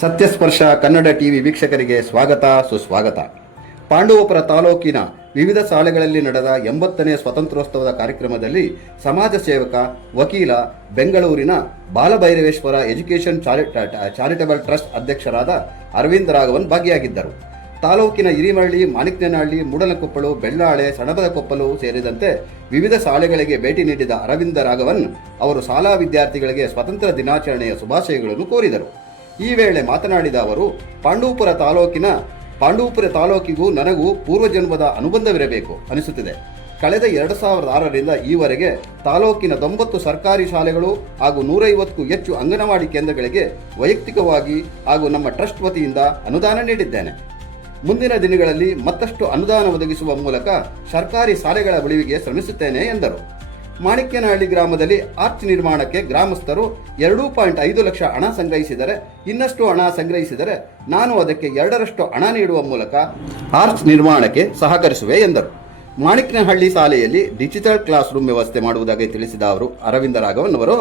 ಸತ್ಯಸ್ಪರ್ಶ Kannada TV ವೀಕ್ಷಕರಿಗೆ ಸ್ವಾಗತ ಸುಸ್ವಾಗತ. ಪಾಂಡವಪುರ ತಾಲೂಕಿನ ವಿವಿಧ ಶಾಲೆಗಳಲ್ಲಿ ನಡೆದ 80ನೇ ಸ್ವಾತಂತ್ರ್ಯೋತ್ಸವದ ಕಾರ್ಯಕ್ರಮದಲ್ಲಿ ಸಮಾಜ ಸೇವಕ, ವಕೀಲ, ಬೆಂಗಳೂರಿನ ಬಾಲಭೈರವೇಶ್ವರ ಎಜುಕೇಷನ್ ಚಾರಿಟಬಲ್ ಟ್ರಸ್ಟ್ ಅಧ್ಯಕ್ಷರಾದ ಅರವಿಂದ ರಾಘವನ್ ಭಾಗಿಯಾಗಿದ್ದರು. ತಾಲೂಕಿನ ಹಿರಿಮರಳಿ, ಮಾಣಿಕ್ಯನಹಳ್ಳಿ, ಮೂಡಲಕೊಪ್ಪಲು, ಬೆಳ್ಳಾಳೆ, ಸಣಬದಕೊಪ್ಪಲು ಸೇರಿದಂತೆ ವಿವಿಧ ಶಾಲೆಗಳಿಗೆ ಭೇಟಿ ನೀಡಿದ ಅರವಿಂದ ರಾಘವನ್ ಅವರು ಶಾಲಾ ವಿದ್ಯಾರ್ಥಿಗಳಿಗೆ ಸ್ವಾತಂತ್ರ್ಯ ದಿನಾಚರಣೆಯ ಶುಭಾಶಯಗಳನ್ನು ಕೋರಿದರು. ಈ ವೇಳೆ ಮಾತನಾಡಿದ ಅವರು, ಪಾಂಡವಪುರ ತಾಲೂಕಿಗೂ ನನಗೂ ಪೂರ್ವಜನ್ಮದ ಅನುಬಂಧವಿರಬೇಕು ಅನಿಸುತ್ತಿದೆ. ಕಳೆದ 2006ರಿಂದ ಈವರೆಗೆ ತಾಲೂಕಿನ 90 ಸರ್ಕಾರಿ ಶಾಲೆಗಳು ಹಾಗೂ 150ಕ್ಕೂ ಹೆಚ್ಚು ಅಂಗನವಾಡಿ ಕೇಂದ್ರಗಳಿಗೆ ವೈಯಕ್ತಿಕವಾಗಿ ಹಾಗೂ ನಮ್ಮ ಟ್ರಸ್ಟ್ ವತಿಯಿಂದ ಅನುದಾನ ನೀಡಿದ್ದೇನೆ. ಮುಂದಿನ ದಿನಗಳಲ್ಲಿ ಮತ್ತಷ್ಟು ಅನುದಾನ ಒದಗಿಸುವ ಮೂಲಕ ಸರ್ಕಾರಿ ಶಾಲೆಗಳ ಉಳಿವಿಗೆ ಶ್ರಮಿಸುತ್ತೇನೆ ಎಂದರು. ಮಾಣಿಕ್ಯನಹಳ್ಳಿ ಗ್ರಾಮದಲ್ಲಿ ಆರ್ಚ್ ನಿರ್ಮಾಣಕ್ಕೆ ಗ್ರಾಮಸ್ಥರು 2.5 ಲಕ್ಷ ಹಣ ಸಂಗ್ರಹಿಸಿದರೆ, ಇನ್ನಷ್ಟು ಹಣ ಸಂಗ್ರಹಿಸಿದರೆ ನಾನು ಅದಕ್ಕೆ 2ರಷ್ಟು ಹಣ ನೀಡುವ ಮೂಲಕ ಆರ್ಚ್ ನಿರ್ಮಾಣಕ್ಕೆ ಸಹಕರಿಸುವೆ ಎಂದರು. ಮಾಣಿಕ್ಯನಹಳ್ಳಿ ಶಾಲೆಯಲ್ಲಿ ಡಿಜಿಟಲ್ ಕ್ಲಾಸ್ ರೂಮ್ ವ್ಯವಸ್ಥೆ ಮಾಡುವುದಾಗಿ ತಿಳಿಸಿದ ಅರವಿಂದ ರಾಘವನ್ ಅವರು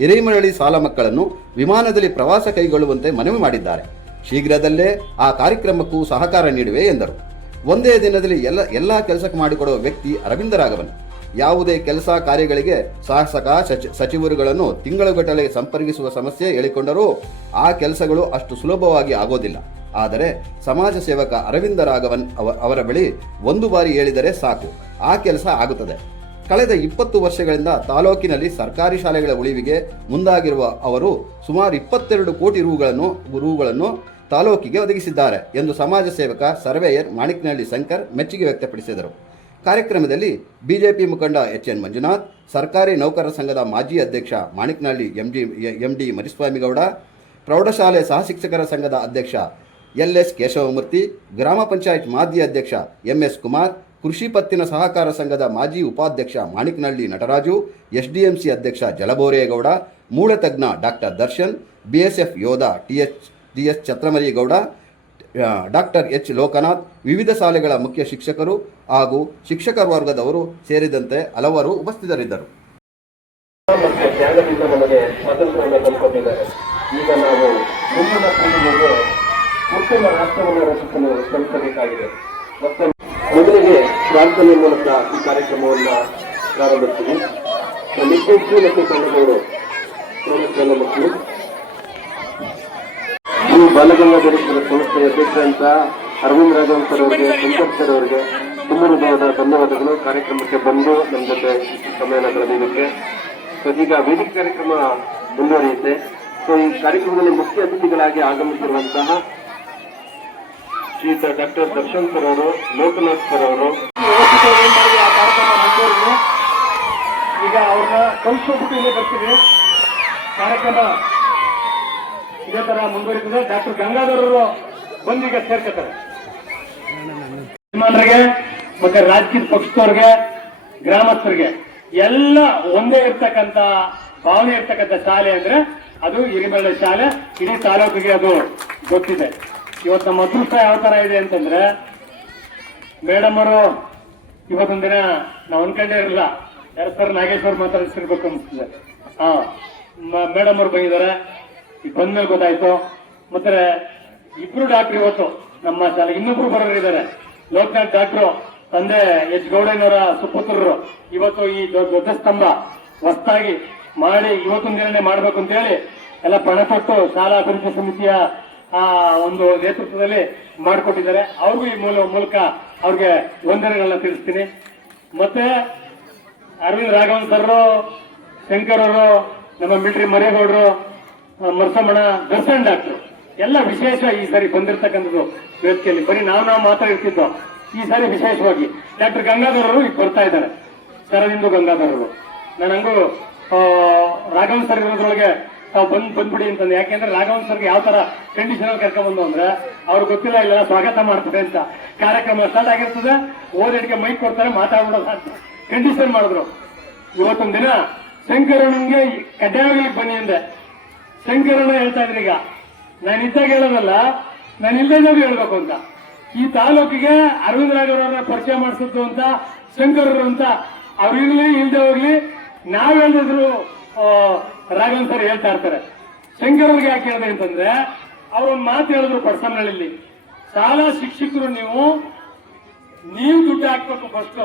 ಹಿರೇಮರಳಿ ಶಾಲಾ ಮಕ್ಕಳನ್ನು ವಿಮಾನದಲ್ಲಿ ಪ್ರವಾಸ ಕೈಗೊಳ್ಳುವಂತೆ ಮನವಿ ಮಾಡಿದ್ದಾರೆ. ಶೀಘ್ರದಲ್ಲೇ ಆ ಕಾರ್ಯಕ್ರಮಕ್ಕೂ ಸಹಕಾರ ನೀಡುವೆ ಎಂದರು. ಒಂದೇ ದಿನದಲ್ಲಿ ಎಲ್ಲ ಕೆಲಸ ಮಾಡಿಕೊಡುವ ವ್ಯಕ್ತಿ ಅರವಿಂದ ರಾಘವನ್. ಯಾವುದೇ ಕೆಲಸ ಕಾರ್ಯಗಳಿಗೆ ಶಾಸಕ ಸಚಿವರುಗಳನ್ನು ತಿಂಗಳುಗಟ್ಟಲೆ ಸಂಪರ್ಕಿಸುವ ಸಮಸ್ಯೆ ಹೇಳಿಕೊಂಡರೂ ಆ ಕೆಲಸಗಳು ಅಷ್ಟು ಸುಲಭವಾಗಿ ಆಗೋದಿಲ್ಲ. ಆದರೆ ಸಮಾಜ ಸೇವಕ ಅರವಿಂದ ರಾಘವನ್ ಅವರ ಬಳಿ ಒಂದು ಬಾರಿ ಹೇಳಿದರೆ ಸಾಕು, ಆ ಕೆಲಸ ಆಗುತ್ತದೆ. ಕಳೆದ 20 ವರ್ಷಗಳಿಂದ ತಾಲೂಕಿನಲ್ಲಿ ಸರ್ಕಾರಿ ಶಾಲೆಗಳ ಉಳಿವಿಗೆ ಮುಂದಾಗಿರುವ ಅವರು ಸುಮಾರು 22 ಕೋಟಿ ರೂಗಳನ್ನು ತಾಲೂಕಿಗೆ ಒದಗಿಸಿದ್ದಾರೆ ಎಂದು ಸಮಾಜ ಸೇವಕ ಸರ್ವೇಯರ್ ಮಾಣಿಕ್ಯನಹಳ್ಳಿ ಶಂಕರ್ ಮೆಚ್ಚುಗೆ ವ್ಯಕ್ತಪಡಿಸಿದರು. ಕಾರ್ಯಕ್ರಮದಲ್ಲಿ ಬಿಜೆಪಿ ಮುಖಂಡ ಎಚ್.ಎನ್. ಮಂಜುನಾಥ್, ಸರ್ಕಾರಿ ನೌಕರರ ಸಂಘದ ಮಾಜಿ ಅಧ್ಯಕ್ಷ ಮಾಣಿಕ್ಯನಹಳ್ಳಿ ಎಂಡಿ ಮರಿಸ್ವಾಮಿಗೌಡ, ಪ್ರೌಢಶಾಲೆ ಸಹಶಿಕ್ಷಕರ ಸಂಘದ ಅಧ್ಯಕ್ಷ ಎಲ್.ಎಸ್. ಕೇಶವಮೂರ್ತಿ, ಗ್ರಾಮ ಪಂಚಾಯತ್ ಮಾಜಿ ಅಧ್ಯಕ್ಷ ಎಂ.ಎಸ್. ಕುಮಾರ್, ಕೃಷಿ ಪತ್ತಿನ ಸಹಕಾರ ಸಂಘದ ಮಾಜಿ ಉಪಾಧ್ಯಕ್ಷ ಮಾಣಿಕ್ಯನಹಳ್ಳಿ ನಟರಾಜು, ಎಸ್ಡಿಎಂಸಿ ಅಧ್ಯಕ್ಷ ಜಲಬೋರೇಗೌಡ, ಮೂಳೆ ತಜ್ಞ ಡಾಕ್ಟರ್ ದರ್ಶನ್, ಬಿಎಸ್ಎಫ್ ಯೋಧ T S. Chhatramarigowda, doctor H. Lokanath, ವಿವಿಧ ಶಾಲೆಗಳ ಮುಖ್ಯ ಶಿಕ್ಷಕರು ಹಾಗೂ ಶಿಕ್ಷಕ ವರ್ಗದವರು ಸೇರಿದಂತೆ ಹಲವರು ಉಪಸ್ಥಿತರಿದ್ದರು. ತ್ಯಾಗದಿಂದ ನಮಗೆ ಸ್ವಾತಂತ್ರ್ಯವನ್ನು ತಂದುಕೊಟ್ಟಿದ್ದಾರೆ. ಈಗ ನಾವು ಮುಂದಿನ ಪೀಳಿಗೆಗೆ ಉತ್ತಮ ರಾಷ್ಟ್ರವನ್ನು ರಚಿಸಲು ಶ್ರಮಿಸಬೇಕಾಗಿದೆ. ಮತ್ತೆ ಮೊದಲಿಗೆ ಪ್ರಾರ್ಥನೆ ಮೂಲಕ ಈ ಕಾರ್ಯಕ್ರಮವನ್ನು ಪ್ರಾರಂಭಿಸ್ತೀವಿ. ನಿತ್ಯಶ್ರೀ ಮತ್ತು ತಂಡದವರು ಪ್ರೌಢಶಾಲಾ ಮಕ್ಕಳು ಈ ಬಾಲಗಂಗಾಧರೇಶ್ವರ ಸಂಸ್ಥೆಯ ಅಧ್ಯಕ್ಷರಂತ ಅರವಿಂದ ರಾಘವನ್ ಸರ್ ಅವರಿಗೆ, ಶಂಕರ್ ಸರ್ ಅವರಿಗೆ ತುಂಬ ಹೃದಯದ ಧನ್ಯವಾದಗಳು. ಕಾರ್ಯಕ್ರಮಕ್ಕೆ ಬಂದು ನಮ್ಮ ಜೊತೆ ಸಮಯನ ಕಳೆದಿದ್ದಕ್ಕೆ. ಈಗ ವೇದಿಕೆ ಕಾರ್ಯಕ್ರಮ ಮುಂದುವರಿಯುತ್ತೆ. ಈ ಕಾರ್ಯಕ್ರಮದಲ್ಲಿ ಮುಖ್ಯ ಅತಿಥಿಗಳಾಗಿ ಆಗಮಿಸಿರುವಂತಹ ಶ್ರೀಯುತ ಡಾಕ್ಟರ್ ದರ್ಶನ್ ಸರ್ ಅವರು, ಲೋಕನಾಥ್ ಸರ್ ಅವರು ಈಗ ಅವ್ರನ್ನ ಕಳಿಸ್ಬಿಟ್ಟು ಇಲ್ಲೇ ಬರ್ತೀವಿ. ಕಾರ್ಯಕ್ರಮ ಇದೇ ತರ ಮುಂದುವರಿತದೆ. ಡಾಕ್ಟರ್ ಗಂಗಾಧರ್ ಅವರು ಬಂದೀಗ ಸೇರ್ಕೊತಾರೆ. ಯಜಮಾನರಿಗೆ ಮತ್ತೆ ರಾಜಕೀಯ ಪಕ್ಷದವ್ರಿಗೆ, ಗ್ರಾಮಸ್ಥರಿಗೆ ಎಲ್ಲ ಒಂದೇ ಇರ್ತಕ್ಕಂಥ ಭಾವನೆ ಇರ್ತಕ್ಕಂಥ ಶಾಲೆ ಅಂದ್ರೆ ಅದು ಹಿರಿಮರಳಿ ಶಾಲೆ. ಇಡೀ ತಾಲೂಕಿಗೆ ಅದು ಗೊತ್ತಿದೆ. ಇವತ್ತು ನಮ್ಮ ಅದೃಷ್ಟ ಯಾವ ತರ ಇದೆ ಅಂತಂದ್ರೆ, ಮೇಡಮ್ ಅವರು ಇವತ್ತೊಂದು ದಿನ ನಾವು ಅನ್ಕೊಂಡೇ ಇರಲಿಲ್ಲ, ಯಾರು ಸರ್ ನಾಗೇಶ್ವರ್ ಮಾತಾಡಿಸಿರ್ಬೇಕು ಅನ್ಸ್ತದೆ. ಮೇಡಮ್ ಅವರು ಬಂದಿದ್ದಾರೆ. ಈಗ ಬಂದ್ಮೇಲೆ ಗೊತ್ತಾಯ್ತು. ಮತ್ತೆ ಇಬ್ರು ಡಾಕ್ಟರ್ ಇವತ್ತು ನಮ್ಮ ಶಾಲೆಗೆ ಇನ್ನೊಬ್ರು ಬರೋರಿದ್ದಾರೆ. ಲೋಕನಾಥ್ ಡಾಕ್ಟ್ರು, ತಂದೆ ಎಚ್ ಗೌಡನವರ ಸುಪುತ್ರರು. ಇವತ್ತು ಈ ದೊಡ್ಡ ಸ್ತಂಭ ಹೊಸದಾಗಿ ಮಾಡಿ ಇವತ್ತೊಂದು ದಿನನೇ ಮಾಡಬೇಕು ಅಂತ ಹೇಳಿ ಎಲ್ಲ ಪಣ ಕೊಟ್ಟು ಶಾಲಾ ಅಭಿವೃದ್ಧಿ ಸಮಿತಿಯ ಒಂದು ನೇತೃತ್ವದಲ್ಲಿ ಮಾಡಿಕೊಟ್ಟಿದ್ದಾರೆ. ಅವ್ರಿಗೂ ಈ ಮೂಲಕ ಅವ್ರಿಗೆ ವಂದನೆಗಳನ್ನ ತಿಳಿಸ್ತೀನಿ. ಮತ್ತೆ ಅರವಿಂದ ರಾಘವನ್ ಸರ್ರು, ಶಂಕರ್ ಅವರು, ನಮ್ಮ ಮಿಲಿಟರಿ ಮರೇಗೌಡರು, ಮರಸಮ್ಮಣ, ದರ್ಶನ್ ಡಾಕ್ಟರ್ ಎಲ್ಲ ವಿಶೇಷ ಈ ಸಾರಿ ಬಂದಿರತಕ್ಕಂಥದ್ದು ವೇದಿಕೆಯಲ್ಲಿ. ಬರೀ ನಾವು ಮಾತಾಡಿರ್ತಿದ್ದೋ, ಈ ಸಾರಿ ವಿಶೇಷವಾಗಿ ಡಾಕ್ಟರ್ ಗಂಗಾಧರ್ ಅವರು ಈಗ ಬರ್ತಾ ಇದ್ದಾರೆ. ಶರದಿಂದು ಗಂಗಾಧರ್ ಅವರು. ನಾನು ಹಂಗೂ ರಾಘವನ್ ಸರ್ ಇರೋದ್ರೊಳಗೆ ತಾವು ಬಂದ್ಬಿಡಿ ಅಂತಂದ್ರೆ, ಯಾಕೆಂದ್ರೆ ರಾಘವನ್ ಸರ್ಗೆ ಯಾವ ತರ ಕಂಡೀಷನ್ ಕರ್ಕೊಂಡ್ಬಂದು ಅಂದ್ರೆ ಅವ್ರು ಗೊತ್ತಿಲ್ಲ, ಇಲ್ಲ ಸ್ವಾಗತ ಮಾಡ್ತಾರೆ ಅಂತ. ಕಾರ್ಯಕ್ರಮ ಸ್ಟಾರ್ಟ್ ಆಗಿರ್ತದೆ, ಓದಿಗೆ ಮೈಕ್ ಕೊಡ್ತಾರೆ, ಮಾತಾಡ್ಬಿಡೋದು ಅಂತ ಕಂಡೀಷನ್ ಮಾಡಿದ್ರು. ಇವತ್ತೊಂದು ದಿನ ಶಂಕರಣ್ಣಂಗೆ ಕಡ್ಡಾಯವಾಗಿ ಬನ್ನಿ ಅಂದೆ. ಶಂಕರಣ್ಣ ಹೇಳ್ತಾ ಇದ್ರಿ, ಈಗ ನಾನು ಇದ್ದಾಗ ಹೇಳೋದಲ್ಲ, ನಾನು ಇಲ್ಲದಾಗ ಹೇಳ್ಬೇಕು ಅಂತ. ಈ ತಾಲೂಕಿಗೆ ಅರವಿಂದ ರಾಘವರನ್ನ ಪರಿಚಯ ಮಾಡಿಸಿದ್ದು ಅಂತ ಶಂಕರರು ಅಂತ ಅವ್ರಿರ್ಲಿ ಇಲ್ದೆ ಹೋಗ್ಲಿ ನಾವ್ ಹೇಳಿದ್ರು ರಾಘವನ್ ಸರ್ ಹೇಳ್ತಾ ಇರ್ತಾರೆ. ಶಂಕರವ್ರಿಗೆ ಯಾಕೆ ಹೇಳಿದೆ ಅಂತಂದ್ರೆ, ಅವ್ರೊಂದು ಮಾತು ಹೇಳಿದ್ರು ಪರ್ಸನಳ್ಳಿ, ಶಾಲಾ ಶಿಕ್ಷಕರು ನೀವು ದುಡ್ಡು ಹಾಕ್ಬೇಕು. ಫಸ್ಟ್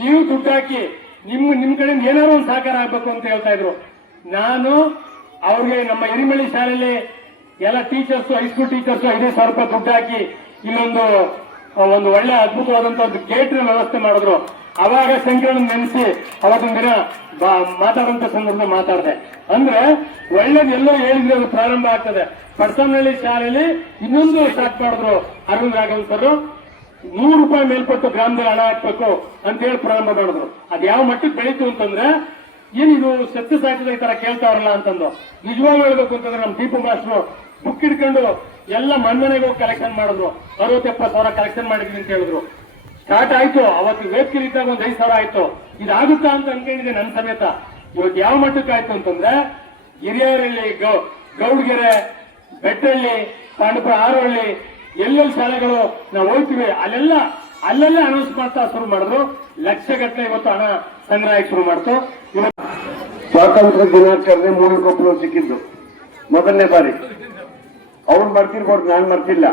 ನೀವು ದುಡ್ಡು ಹಾಕಿ ನಿಮ್ ಕಡೆಯಿಂದ ಏನಾದ್ರು ಒಂದು ಸಹಕಾರ ಆಗ್ಬೇಕು ಅಂತ ಹೇಳ್ತಾ ಇದ್ರು. ನಾನು ಅವ್ರಿಗೆ ನಮ್ಮ ಹಿರಿಮಳ್ಳಿ ಶಾಲೆಯಲ್ಲಿ ಎಲ್ಲ ಟೀಚರ್ಸ್, ಹೈಸ್ಕೂಲ್ ಟೀಚರ್ಸ್ 5,000 ರೂಪಾಯಿ ದುಡ್ಡು ಹಾಕಿ ಇಲ್ಲೊಂದು ಒಳ್ಳೆ ಅದ್ಭುತವಾದಂತ ಒಂದು ಗೇಟ್ ವ್ಯವಸ್ಥೆ ಮಾಡಿದ್ರು. ಅವಾಗ ಶಂಕರಣ್ಣ ನೆನೆಸಿ ಅವತ್ತಿನ ದಿನ ಮಾತಾಡುವಂತ ಸಂದರ್ಭ ಮಾತಾಡಿದೆ. ಅಂದ್ರೆ ಒಳ್ಳೇದೆಲ್ಲೋ ಹೇಳಿದ್ರೆ ಅದು ಪ್ರಾರಂಭ ಆಗ್ತದೆ. ಪಡ್ಸಮನಹಳ್ಳಿ ಶಾಲೆಯಲ್ಲಿ ಇನ್ನೊಂದು ಸ್ಟಾರ್ಟ್ ಮಾಡಿದ್ರು ಅರವಿಂದ್ ರಾಘವನ್ ಸರ್, 100 ರೂಪಾಯಿ ಮೇಲ್ಪಟ್ಟು ಗ್ರಾಮದಲ್ಲಿ ಹಣ ಹಾಕ್ಬೇಕು ಅಂತ ಹೇಳಿ ಪ್ರಾರಂಭ ಮಾಡಿದ್ರು. ಅದ್ ಯಾವ ಮಟ್ಟಕ್ಕೆ ಬೆಳೀತು ಅಂತಂದ್ರೆ, ಏನಿದು ಸತ್ಯ ಸಾಹಿತ್ಯದ ಈ ತರ ಕೇಳ್ತಾರಲ್ಲ ಅಂತಂದು. ನಿಜವಾಗ್ಲೂ ಹೇಳ್ಬೇಕು ಅಂತಂದ್ರೆ ನಮ್ಮ ದೀಪು ಮಾಸ್ಟ್ರು ಬುಕ್ ಇಟ್ಕೊಂಡು ಎಲ್ಲ ಮನೆಗೆ ಹೋಗಿ ಕಲೆಕ್ಷನ್ ಮಾಡಿದ್ರು. 60-70 ಸಾವಿರ ಕಲೆಕ್ಷನ್ ಮಾಡಿದ್ವಿ ಅಂತ ಹೇಳಿದ್ರು. ಸ್ಟಾರ್ಟ್ ಆಯ್ತು. ಅವತ್ತು ವೇದಿಕೆ ಇದ್ದಾಗ ಒಂದು 5,000 ಆಯ್ತು. ಇದಾಗುತ್ತಾ ಅಂತ ಅನ್ಕೊಂಡಿದೆ ನನ್ನ ಸಮೇತ. ಇವತ್ತು ಯಾವ ಮಟ್ಟಕ್ಕೆ ಆಯ್ತು ಅಂತಂದ್ರೆ, ಹಿರಿಯರಲ್ಲಿ ಗೌಡ್ಗೆರೆ, ಬೆಟ್ಟಳ್ಳಿ, ಪಾಂಡಪುರ, ಆರೋಹಳ್ಳಿ ಎಲ್ಲೆಲ್ಲಿ ಶಾಲೆಗಳು ನಾವು ಹೋಗ್ತೀವಿ ಅಲ್ಲೆಲ್ಲ ಅನೌನ್ಸ್ ಮಾಡ್ತಾ ಶುರು ಮಾಡಿದ್ರು. ಲಕ್ಷಗಟ್ಟಲೆ ಇವತ್ತು ಹಣ ಸಂಗ್ರಹ ಶುರು ಮಾಡ್ತು. ಸ್ವಾತಂತ್ರ್ಯ ದಿನಾಚರಣೆ ಮೂಡಿಕೊಪ್ಪಲು ಸಿಕ್ಕಿದ್ದು ಮೊದಲನೇ ಬಾರಿ. ಅವ್ರು ಮರ್ತಿರ್ಬೋದು, ನಾನು ಮರ್ತಿಲ್ಲ.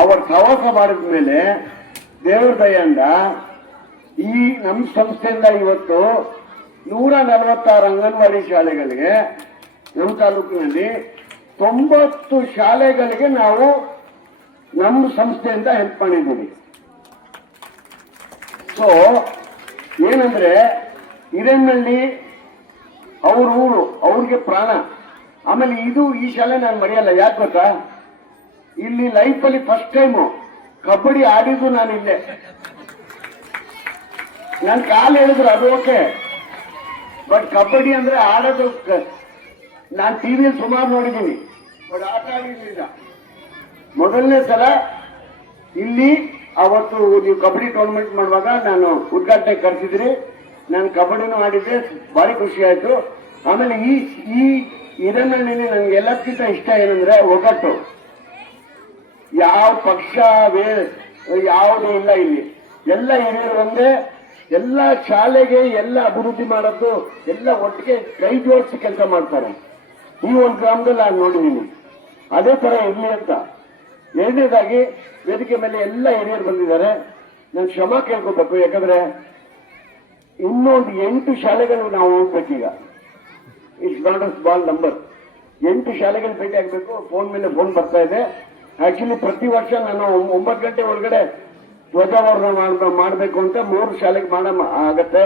ಅವ್ರ ಸವಾಸ ಮಾಡಿದ ಮೇಲೆ ದೇವ್ರ ದಯಿಂದ ಈ ನಮ್ಮ ಸಂಸ್ಥೆಯಿಂದ ಇವತ್ತು 146 ಅಂಗನವಾಡಿ ಶಾಲೆಗಳಿಗೆ ನಮ್ಮ ತಾಲೂಕಿನಲ್ಲಿ 90 ಶಾಲೆಗಳಿಗೆ ನಾವು ನಮ್ಮ ಸಂಸ್ಥೆಯಿಂದ ಹೆಲ್ಪ್ ಮಾಡಿದ್ದೀವಿ. ಸೊ ಏನಂದ್ರೆ ಹಿರೇನಹಳ್ಳಿ ಅವ್ರ ಊರು, ಅವ್ರಿಗೆ ಪ್ರಾಣ. ಆಮೇಲೆ ಈ ಶಾಲೆ ನಾನು ಮರೆಯಲ್ಲ. ಯಾಕೆ ಗೊತ್ತಾ, ಇಲ್ಲಿ ಲೈಫಲ್ಲಿ ಫಸ್ಟ್ ಟೈಮು ಕಬಡ್ಡಿ ಆಡಿದ್ದು ನಾನು ಇಲ್ಲೇ. ನಾನು ಕಾಲು ಹೇಳಿದ್ರು ಅದು ಓಕೆ, ಬಟ್ ಕಬಡ್ಡಿ ಅಂದ್ರೆ ಆಡೋದು ನಾನು ಟಿವಿಯಲ್ಲಿ ಸುಮಾರು ನೋಡಿದ್ದೀನಿ, ಬಟ್ ಆಟ ಆಡಿರ್ಲಿಲ್ಲ. ಮೊದಲನೇ ಸಲ ಇಲ್ಲಿ ಅವತ್ತು ನೀವು ಕಬಡ್ಡಿ ಟೂರ್ನಮೆಂಟ್ ಮಾಡುವಾಗ ನಾನು ಉದ್ಘಾಟನೆ ಕರೆಸಿದ್ರಿ. ನಾನು ಕಬಡ್ಡಿನೂ ಆಡಿದ್ದೆ, ಭಾರಿ ಖುಷಿ ಆಯ್ತು. ಆಮೇಲೆ ಈ ಹಿರೇನಹಳ್ಳಿಲಿ ನನಗೆ ಎಲ್ಲಕ್ಕಿಂತ ಇಷ್ಟ ಏನಂದ್ರೆ ಒಗ್ಗಟ್ಟು. ಯಾವ ಪಕ್ಷ ಯಾವುದೂ ಇಲ್ಲ ಇಲ್ಲಿ. ಎಲ್ಲ ಹಿರಿಯರು ಒಂದೇ, ಎಲ್ಲ ಶಾಲೆಗೆ ಎಲ್ಲ ಅಭಿವೃದ್ಧಿ ಮಾಡೋದು ಎಲ್ಲ ಒಟ್ಟಿಗೆ ಕೈ ಜೋಡಿಸಿ ಕೆಲಸ ಮಾಡ್ತಾರೆ. ಈ ಒಂದು ಗ್ರಾಮದಲ್ಲಿ ನಾನು ನೋಡಿದ್ದೀನಿ. ಅದೇ ತರ ಇರ್ಲಿ ಅಂತ. ಎರಡನೇದಾಗಿ ವೇದಿಕೆ ಮೇಲೆ ಎಲ್ಲ ಹಿರಿಯರು ಬಂದಿದ್ದಾರೆ. ನಾನು ಕ್ಷಮ ಕೇಳ್ಕೋಬೇಕು. ಯಾಕಂದ್ರೆ ಇನ್ನೊಂದು 8 ಶಾಲೆಗಳು ನಾವು ಹೋಗ್ಬೇಕೀಗ. It's not a small number. 8 ಶಾಲೆಗಳು ಭೇಟಿ ಆಗ್ಬೇಕು. ಫೋನ್ ಮೇಲೆ ಫೋನ್ ಬರ್ತಾ ಇದೆ. ಆಕ್ಚುಲಿ ಪ್ರತಿ ವರ್ಷ ನಾನು 9 ಗಂಟೆ ಒಳಗಡೆ ಧ್ವಜಾರೋಹಣ ಮಾಡಬೇಕು ಅಂತ 3 ಶಾಲೆಗೆ ಆಗತ್ತೆ.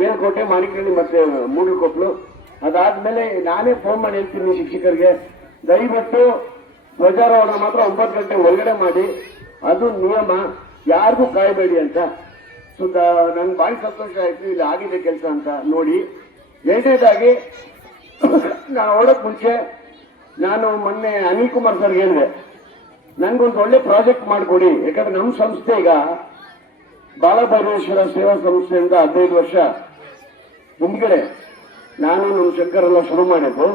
ಮೇಲ್ಕೋಟೆ, ಮಾಣಿಕಳ್ಳಿ ಮತ್ತೆ ಮೂಡಿಕೊಪ್ಪಲು. ಅದಾದ್ಮೇಲೆ ನಾನೇ ಫೋನ್ ಮಾಡಿ ಹೇಳ್ತೀನಿ ಶಿಕ್ಷಕರಿಗೆ, ದಯವಿಟ್ಟು ಧ್ವಜಾರೋಹಣ ಮಾತ್ರ 9 ಗಂಟೆ ಒಳಗಡೆ ಮಾಡಿ, ಅದು ನಿಯಮ, ಯಾರಿಗೂ ಕಾಯಬೇಡಿ ಅಂತ. ಸೊ ನನ್ಗೆ ಭಾರಿ ಸಂತೋಷ ಆಯ್ತು ಇಲ್ಲಿ ಆಗಿದೆ ಕೆಲಸ ಅಂತ ನೋಡಿ. ಎರಡನೇದಾಗಿ ನಾನು ಹೊರಡಕ್ ಮುಂಚೆ ನಾನು ಮೊನ್ನೆ ಅನಿಲ್ ಕುಮಾರ್ ಸರ್ ಹೇಳಿದೆ, ನನ್ಗೊಂದು ಒಳ್ಳೆ ಪ್ರಾಜೆಕ್ಟ್ ಮಾಡಿಕೊಡಿ. ಯಾಕಂದ್ರೆ ನಮ್ಮ ಸಂಸ್ಥೆ ಈಗ ಬಾಲಭೈರವೇಶ್ವರ ಸೇವಾ ಸಂಸ್ಥೆಯಿಂದ 15 ವರ್ಷ ಮುಂದ್ಗಡೆ ನಾನು ನಮ್ಮ ಶಂಕರೆಲ್ಲ ಶುರು ಮಾಡಿದ್ದು.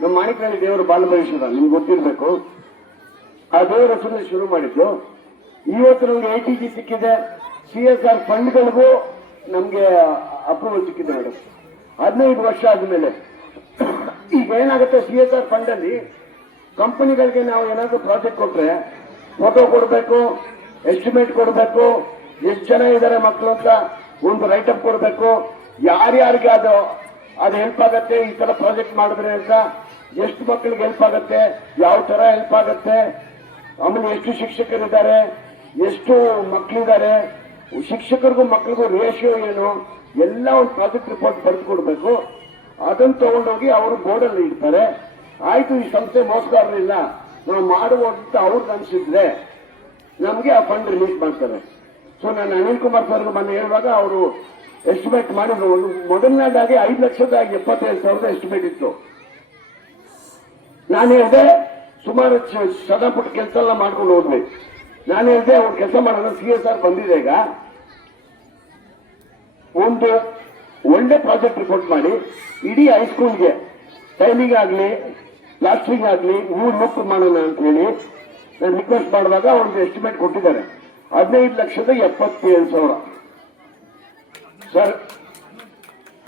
ನಮ್ಮ ಮಾಣಿಕಳ್ಳಿ ದೇವರು ಬಾಲಭೈರವೇಶ್ವರ ನಿಮ್ಗೆ ಗೊತ್ತಿರ್ಬೇಕು. ಆ ದೇವರ ಹೆಸರಲ್ಲಿ ಶುರು ಮಾಡಿದ್ದು. ಇವತ್ತು ನಮ್ಗೆ ATG ಸಿಕ್ಕಿದೆ. CSR ಫಂಡ್ಗಳಿಗೂ ನಮ್ಗೆ ಅಪ್ರೂವಲ್ ಸಿಕ್ಕಿದೆ ಮೇಡಮ್. 15 ವರ್ಷ ಆದ್ಮೇಲೆ ಈಗ ಏನಾಗುತ್ತೆ, CSR ಫಂಡ್ ಅಲ್ಲಿ ಕಂಪನಿಗಳಿಗೆ ನಾವು ಏನಾದ್ರು ಪ್ರಾಜೆಕ್ಟ್ ಕೊಟ್ರೆ ಫೋಟೋ ಕೊಡಬೇಕು, ಎಸ್ಟಿಮೇಟ್ ಕೊಡಬೇಕು, ಎಷ್ಟು ಜನ ಇದ್ದಾರೆ ಮಕ್ಕಳು ಅಂತ ಒಂದು ರೈಟ್ ಅಪ್ ಕೊಡಬೇಕು, ಯಾರ್ಯಾರಿಗೆ ಅದು ಹೆಲ್ಪ್ ಆಗತ್ತೆ, ಈ ತರ ಪ್ರಾಜೆಕ್ಟ್ ಮಾಡಿದ್ರೆ ಅಂತ, ಎಷ್ಟು ಮಕ್ಕಳಿಗೆ ಹೆಲ್ಪ್ ಆಗತ್ತೆ, ಯಾವ ತರ ಹೆಲ್ಪ್ ಆಗತ್ತೆ, ಆಮೇಲೆ ಎಷ್ಟು ಶಿಕ್ಷಕರಿದ್ದಾರೆ, ಎಷ್ಟು ಮಕ್ಕಳಿದ್ದಾರೆ, ಶಿಕ್ಷಕರಿಗೂ ಮಕ್ಕಳಿಗೂ ರೇಷಿಯೋ ಏನು, ಎಲ್ಲ ಒಂದು ಪ್ರಾಜೆಕ್ಟ್ ರಿಪೋರ್ಟ್ ಬರೆದು ಕೊಡಬೇಕು. ಅದನ್ನು ತಗೊಂಡೋಗಿ ಅವರು ಬೋರ್ಡಲ್ಲಿ ಇಡ್ತಾರೆ. ಆಯ್ತು, ಈ ಸಂಸ್ಥೆ ಮೋಸಗಾರರಿಲ್ಲ, ನಾವು ಮಾಡುವ ಅಂತ ಅವ್ರಿಗೆ ಅನ್ಸಿದ್ರೆ ನಮಗೆ ಆ ಫಂಡ್ ರಿಲೀಸ್ ಮಾಡ್ತಾರೆ. ಸೊ ನಾನು ಅನಿಲ್ ಕುಮಾರ್ ಸರ್ ಮೊನ್ನೆ ಹೇಳುವಾಗ ಅವರು ಎಸ್ಟಿಮೇಟ್ ಮಾಡಿದ್ರು. ಮೊದಲನೇದಾಗಿ 5,75,000 ಎಸ್ಟಿಮೇಟ್ ಇತ್ತು. ನಾನು ಹೇಳಿದೆ ಸುಮಾರು ಸಣ್ಣ ಪುಟ್ಟ ಕೆಲಸ ಎಲ್ಲ ಮಾಡ್ಕೊಂಡು ಹೋದ್ವಿ. ನಾನು ಹೇಳಿದೆ ಅವ್ರು ಕೆಲಸ ಮಾಡೋಣ, CSR ಬಂದಿದೆ, ಈಗ ಒಂದು ಒಳ್ಳೆ ಪ್ರಾಜೆಕ್ಟ್ ರಿಪೋರ್ಟ್ ಮಾಡಿ ಇಡೀ ಹೈಸ್ಕೂಲ್ಗೆ ಟೈಲಿಂಗ್ ಆಗಲಿ ಪ್ಲಾಸ್ಟರಿಂಗ್ ಆಗಲಿ ಲುಕ್ ಮಾಡೋಣ ಅಂತ ಹೇಳಿ ನಾನು ರಿಕ್ವೆಸ್ಟ್ ಮಾಡುವಾಗ ಒಂದು ಎಸ್ಟಿಮೇಟ್ ಕೊಟ್ಟಿದ್ದಾರೆ. 15,77,000 ಸರ್.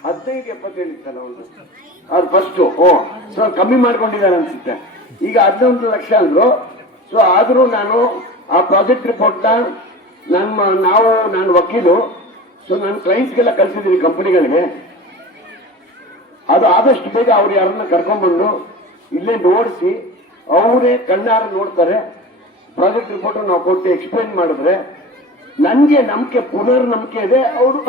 15-77 ಇತ್ತಲ್ಲ ಒಂದು, ಅದು ಫಸ್ಟ್. ಸರ್ ಕಮ್ಮಿ ಮಾಡ್ಕೊಂಡಿದ್ದಾರೆ ಅನ್ಸುತ್ತೆ. ಈಗ 11 ಲಕ್ಷ ಅಂದ್ರು. ಸೊ ಆದ್ರೂ ನಾನು ಆ ಪ್ರಾಜೆಕ್ಟ್ ರಿಪೋರ್ಟ್ನ ನಾನು ವಕೀಲು, ಸೊ ನನ್ನ ಕ್ಲೈಂಟ್ಸ್ಗೆಲ್ಲ ಕಳ್ಸಿದ್ದೀನಿ ಕಂಪನಿಗಳಿಗೆ. ಅದು ಆದಷ್ಟು ಬೇಗ ಅವ್ರು ಯಾರನ್ನ ಕರ್ಕೊಂಡ್ಬಂದು ಇಲ್ಲೇ ನೋಡಿಸಿ ಅವರೇ ಕಣ್ಣಾರ ನೋಡ್ತಾರೆ. ಪ್ರಾಜೆಕ್ಟ್ ರಿಪೋರ್ಟ್ ನಾವು ಕೊಟ್ಟು ಎಕ್ಸ್ಪ್ಲೈನ್ ಮಾಡಿದ್ರೆ ನನಗೆ ನಂಬಿಕೆ ಇದೆ ಅವರು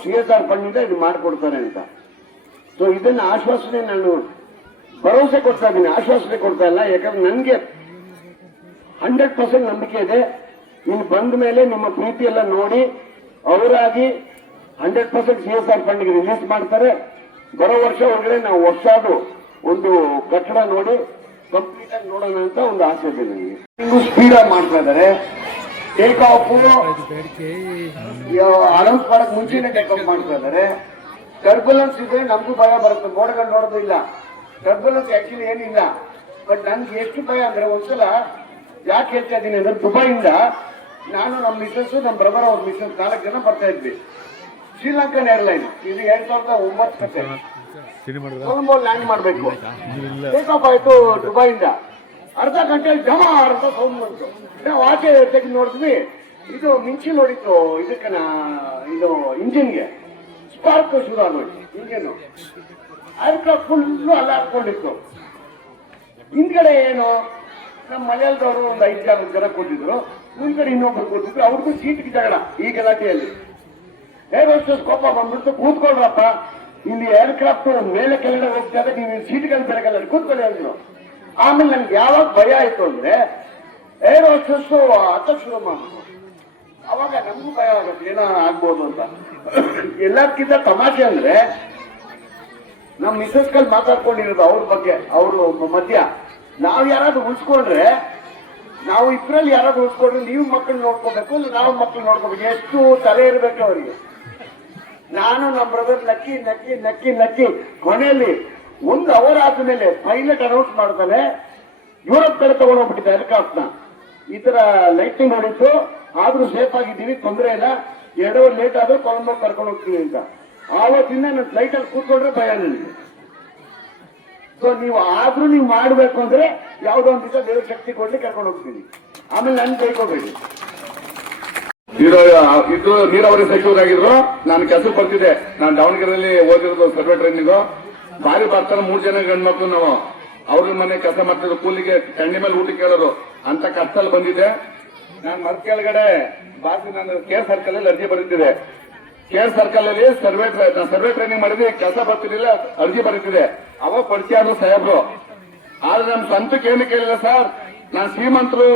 CSR ಫಂಡಿಂದ ಇದು ಮಾಡಿಕೊಡ್ತಾರೆ ಅಂತ. ಸೊ ಇದನ್ನ ಆಶ್ವಾಸನೆ ನಾನು ಭರವಸೆ ಕೊಡ್ತಾ ಇದ್ದೀನಿ, ಆಶ್ವಾಸನೆ ಕೊಡ್ತಾ ಇಲ್ಲ. ಯಾಕಂದ್ರೆ ನನಗೆ 100% ನಂಬಿಕೆ ಇದೆ. ಇನ್ನು ಬಂದ ಮೇಲೆ ನಿಮ್ಮ ಪ್ರೀತಿ ಎಲ್ಲ ನೋಡಿ ಅವರಾಗಿ 100% CSR ಫಂಡ್ಗೆ ರಿಲೀಸ್ ಮಾಡ್ತಾರೆ. ಬರೋ ವರ್ಷ ಒಳಗಡೆ ನಾವು ಹೊಸದು ಒಂದು ಕಟ್ಟಡ ನೋಡಿ ಕಂಪ್ಲೀಟ್ ಆಗಿ ನೋಡೋಣ ಅಂತ ಒಂದು ಆಸೆ ಇದೆ ನನಗೆ. ಸ್ಪೀಡ್ ಆಗಿ ಮಾಡ್ತಾ ಇದ್ದಾರೆ. ಟೇಕ್ ಆಫ್ ಅನೌನ್ಸ್ ಮಾಡಕ್ ಮುಂಚೆನೆ ಟೇಕ್ ಆಫ್ ಮಾಡ್ತಾ ಇದ್ದಾರೆ. ಟರ್ಬುಲೆನ್ಸ್ ಇದೆ, ನಮಗೂ ಭಯ ಬರುತ್ತೆ. ಮೋಡಗಳು ನೋಡೋದು ಇಲ್ಲ, ಟರ್ಬುಲೆನ್ಸ್ ಆಕ್ಚುಲಿ ಏನಿಲ್ಲ. ಬಟ್ ನನ್ಗೆ ಎಷ್ಟು ಭಯ ಅಂದ್ರೆ ಒಂದ್ಸಲ ಯಾಕೆ ಹೇಳ್ತಾ ಇದ್ದೀನಿ ಅಂದ್ರೆ ದುಬೈಯಿಂದ ನಾನು ನಮ್ಮ ಮಿಸಸ್ ನಮ್ಮ ಬ್ರದರ್ ಅವ್ರ ಮಿಸಸ್ 4 ಜನ ಬರ್ತಾ ಇದ್ವಿ. ಶ್ರೀಲಂಕನ್ ಏರ್ಲೈನ್ ಇದು 2009 ಕೊಲಂಬೋ ಲ್ಯಾಂಡ್ ಮಾಡಬೇಕು. ಟೇಕ್ ಆಫ್ ಆಯ್ತು ದುಬೈಯಿಂದ. ಅರ್ಧ ಗಂಟೆ ಜಮ ಅರ್ಧ ಸೌಂಡ್ ಬಂತು. ನಾವು ಆಚೆ ತೆಗೆದು ನೋಡಿದ್ವಿ, ಇದು ಮಿಂಚಿ ನೋಡಿತ್ತು ಇದಕ್ಕನ ಇದು ಇಂಜಿನ್ಗೆ ಸ್ಪಾರ್ಕ್ ಶುರು ಆಗೋಯ್ತು. ಇಂಜಿನ್ ಏರ್ಕ್ರಾಫ್ಟ್ ಫುಲ್ಲು ಅಲ್ಲ ಹಾಕೊಂಡಿತ್ತು. ಹಿಂದ್ಗಡೆ ಏನು ನಮ್ಮ ಮಲಯಾಳದವರು ಒಂದು 5-6 ಜನ ಕೂತಿದ್ರು, ಮುಂದ್ಗಡೆ ಇನ್ನೊಬ್ರು ಕೂತಿದ್ರು. ಅವ್ರಿಗೂ ಸೀಟ್ಗೆ ಜಗಳ ಈ ಗಲಾಟೆಯಲ್ಲಿ. ಏರ್ ಹೋಸ್ಟೆಸ್ ಕೋಪ ಬಂದ್ಬಿಟ್ಟು ಕೂತ್ಕೊಳ್ರಪ್ಪ, ಇಲ್ಲಿ ಏರ್ಕ್ರಾಫ್ಟ್ ಮೇಲೆ ಕೆಳಗಡೆ ಹೋಗ್ತಾ ಇದೆ, ನೀವು ಸೀಟ್ಗಳು ಬೆಳಗಲ್ಲ ಕೂತ್ಕೊಳ್ಳಿ ಅಂದ್ರು. ಆಮೇಲೆ ನನ್ಗೆ ಯಾವಾಗ ಭಯ ಆಯ್ತು ಅಂದ್ರೆ ಏರ್ ಹೋಸ್ಟೆಸ್ ಹತ್ತಕ್ಕೆ ಶುರು ಮಾಡ್ಬೇಕು. ಅವಾಗ ನಮಗೂ ಭಯ ಆಗುತ್ತೆ ಏನೋ ಆಗ್ಬೋದು ಅಂತ. ಎಲ್ಲಕ್ಕಿಂತ ತಮಾಷೆ ಅಂದ್ರೆ ನಮ್ಮ ಮಿಸಸ್ಗಳು ಮಾತಾಡ್ಕೊಂಡಿರೋದು ಅವ್ರ ಬಗ್ಗೆ. ಅವರು ಮಧ್ಯ ನಾವು ಯಾರಾದ್ರೂ ಉಳಿಸ್ಕೊಂಡ್ರೆ, ನಾವು ಇಬ್ಬರಲ್ಲಿ ಯಾರಾದ್ರೂ ಉಳಿಸ್ಕೊಂಡ್ರೆ ನೀವು ಮಕ್ಕಳು ನೋಡ್ಕೋಬೇಕು, ನಾವು ಮಕ್ಕಳು ನೋಡ್ಕೋಬೇಕು. ಎಷ್ಟು ತಲೆ ಇರಬೇಕು ಅವರಿಗೆ. ನಾನು ನಮ್ಮ ಬ್ರದರ್ ನಕ್ಕಿ ನಕ್ಕಿ ನಕ್ಕಿ ನಕ್ಕಿ ಕೊನೆಯಲ್ಲಿ 1 ಅವರ್ ಆದ್ಮೇಲೆ ಪೈಲಟ್ ಅನೌನ್ಸ್ ಮಾಡ್ತಾನೆ, ಯುರೋಪ್ ಕಡೆ ತಗೊಂಡು ಹೋಗ್ಬಿಟ್ಟಿದ್ದೆ ಏರ್ಕ್ರಾಫ್ಟ್ ನ. ಈ ತರ ಲೈಟಿಂಗ್ ಹೊಡಿತು, ಆದ್ರೂ ಸೇಫ್ ಆಗಿದ್ದೀವಿ, ತೊಂದರೆ ಇಲ್ಲ, 2 ಅವರ್ ಲೇಟ್ ಆದ್ರೂ ಕೊಲಂಬೋ ಕರ್ಕೊಂಡು ಹೋಗ್ತೀವಿ ಅಂತ. ಆವತ್ತಿಂದ ನನ್ನ ಫ್ಲೈಟ್ ಅಲ್ಲಿ ಕೂತ್ಕೊಂಡ್ರೆ ಭಯ ನನಗೆ. ಸೊ ನೀವು ಮಾಡ್ಬೇಕು ಅಂದ್ರೆ ಯಾವ್ದೋ ಒಂದ್ ದಿವಸ ದೇವ್ರ ಶಕ್ತಿ ಕೊಡ್ಲಿ ಕರ್ಕೊಂಡು ಹೋಗ್ತೀನಿ. ಆಮೇಲೆ ನನ್ ಕೈಕೋಬೇಡಿ. ಇದು ನೀರಾವರಿ ಸಚಿವರಾಗಿದ್ರು, ನಾನು ಕೆಲಸ ಬರ್ತಿದ್ದೆ. ನಾನು ದಾವಣಗೆರೆಯಲ್ಲಿ ಓದಿರೋದು ಸರ್ವೆ ಟ್ರೈನಿಂಗ್. ಬಾರಿ ಬರ್ತಾನೆ 3 ಜನ ಗಂಡ್ಮಕ್ಳು ನಾವು. ಅವ್ರ ಮನೆ ಕೆಲಸ ಮಾಡ್ತಿದ್ರು, ಕೂಲಿಗೆ ತಂಡಿ ಮೇಲೆ ಊಟ ಕೇಳೋರು. ಅಂತ ಕಷ್ಟದಲ್ಲಿ ಬಂದಿದ್ದೆ ನಾನು. ಮರ್ ಕೆಳಗಡೆ ನಾನು ಕೇರ್ ಸರ್ಕಲ್ ಅಲ್ಲಿ ಅರ್ಜಿ ಬರೀತಿದೆ. ಕೇರ್ ಸರ್ಕಲ್ ಅಲ್ಲಿ ಸರ್ವೆ ಟ್ರೈನಿಂಗ್ ಮಾಡಿದ್ರೆ ಕೆಲಸ ಬರ್ತಿರ್ಲಿಲ್ಲ, ಅರ್ಜಿ ಬರೀತಿದೆ. ಅವಾಗ ಪರಿಚಯ ಆದ್ರು ಸಾಹೇಬ್ರು. ಆದ್ರೆ ನಮ್ ಸ್ವಂತಕ್ಕೆ ಏನು ಕೇಳಿಲ್ಲ ಸರ್. ನಾನು ಶ್ರೀಮಂತರು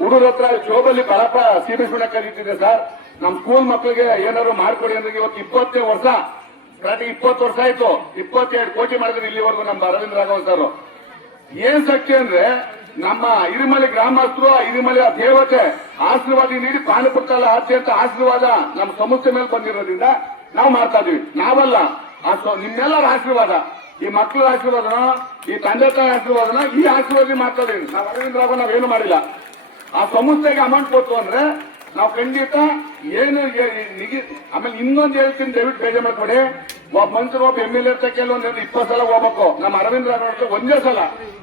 ಹುಡುಗರ ಹತ್ರ ಶೋಭಲ್ಲಿ ಬರಪ್ಪ ಸೀಮೆಸ್ಬಿಡ ಕರೀತಿದ್ದೆ ಸರ್. ನಮ್ ಸ್ಕೂಲ್ ಮಕ್ಕಳಿಗೆ ಏನಾದ್ರು ಮಾಡ್ಕೊಡಿ ಅಂದ್ರೆ ಇವತ್ತು 20 ವರ್ಷ, ಕರೆಕ್ಟ್ 20 ವರ್ಷ ಆಯ್ತು. 22 ಕೋಟಿ ಮಾಡಿದ್ರೆ ಇಲ್ಲಿವರೆಗೂ ನಮ್ಮ ಅರವಿಂದ್ ರಾಘವ್ ಸರ್. ಏನ್ ಶಕ್ತಿ ಅಂದ್ರೆ ನಮ್ಮ ಹಿರಿಮಲೆ ಗ್ರಾಮಸ್ಥರು, ಹಿರಿಮಲೆ ದೇವತೆ ಆಶೀರ್ವಾದ ನೀಡಿ ಪಾನಪುಟ್ಟಲ್ಲ ಆಚೆ ಅಂತ ಆಶೀರ್ವಾದ ನಮ್ಮ ಸಂಸ್ಥೆ ಮೇಲೆ ಬಂದಿರೋದ್ರಿಂದ ನಾವು ಮಾಡ್ತಾ ಇದೀವಿ. ನಾವಲ್ಲ, ನಿಮ್ಮೆಲ್ಲರ ಆಶೀರ್ವಾದ, ಈ ಮಕ್ಕಳ ಆಶೀರ್ವಾದನ, ಈ ತಂದೆ ತಾಯಿ ಆಶೀರ್ವಾದನ, ಈ ಆಶೀರ್ವಾದ ಮಾಡ್ತಾ ಇದೀವಿ. ನಾವು ಅರವಿಂದ್ ರಾಘವ್ ನಾವೇನು ಮಾಡಿಲ್ಲ. ಆ ಸಂಸ್ಥೆಗೆ ಅಮೌಂಟ್ ಕೊಟ್ಟು ಅಂದ್ರೆ ನಾವು ಖಂಡಿತ ಏನು ಆಮೇಲೆ ಇನ್ನೊಂದು ಹೇಳ್ತೀನಿ, ದಯವಿಟ್ಟು ಬೇಜಾರು ಮಾಡ್ಕೊಡಿ. ಒಬ್ಬ ಮನುಷ್ಯರು ಒಬ್ಬ MLA ಕೆಲವೊಂದು 20 ಸಲ ಹೋಗ್ಬೇಕು. ನಮ್ಮ ಅರವಿಂದ್ ರಾಘವ್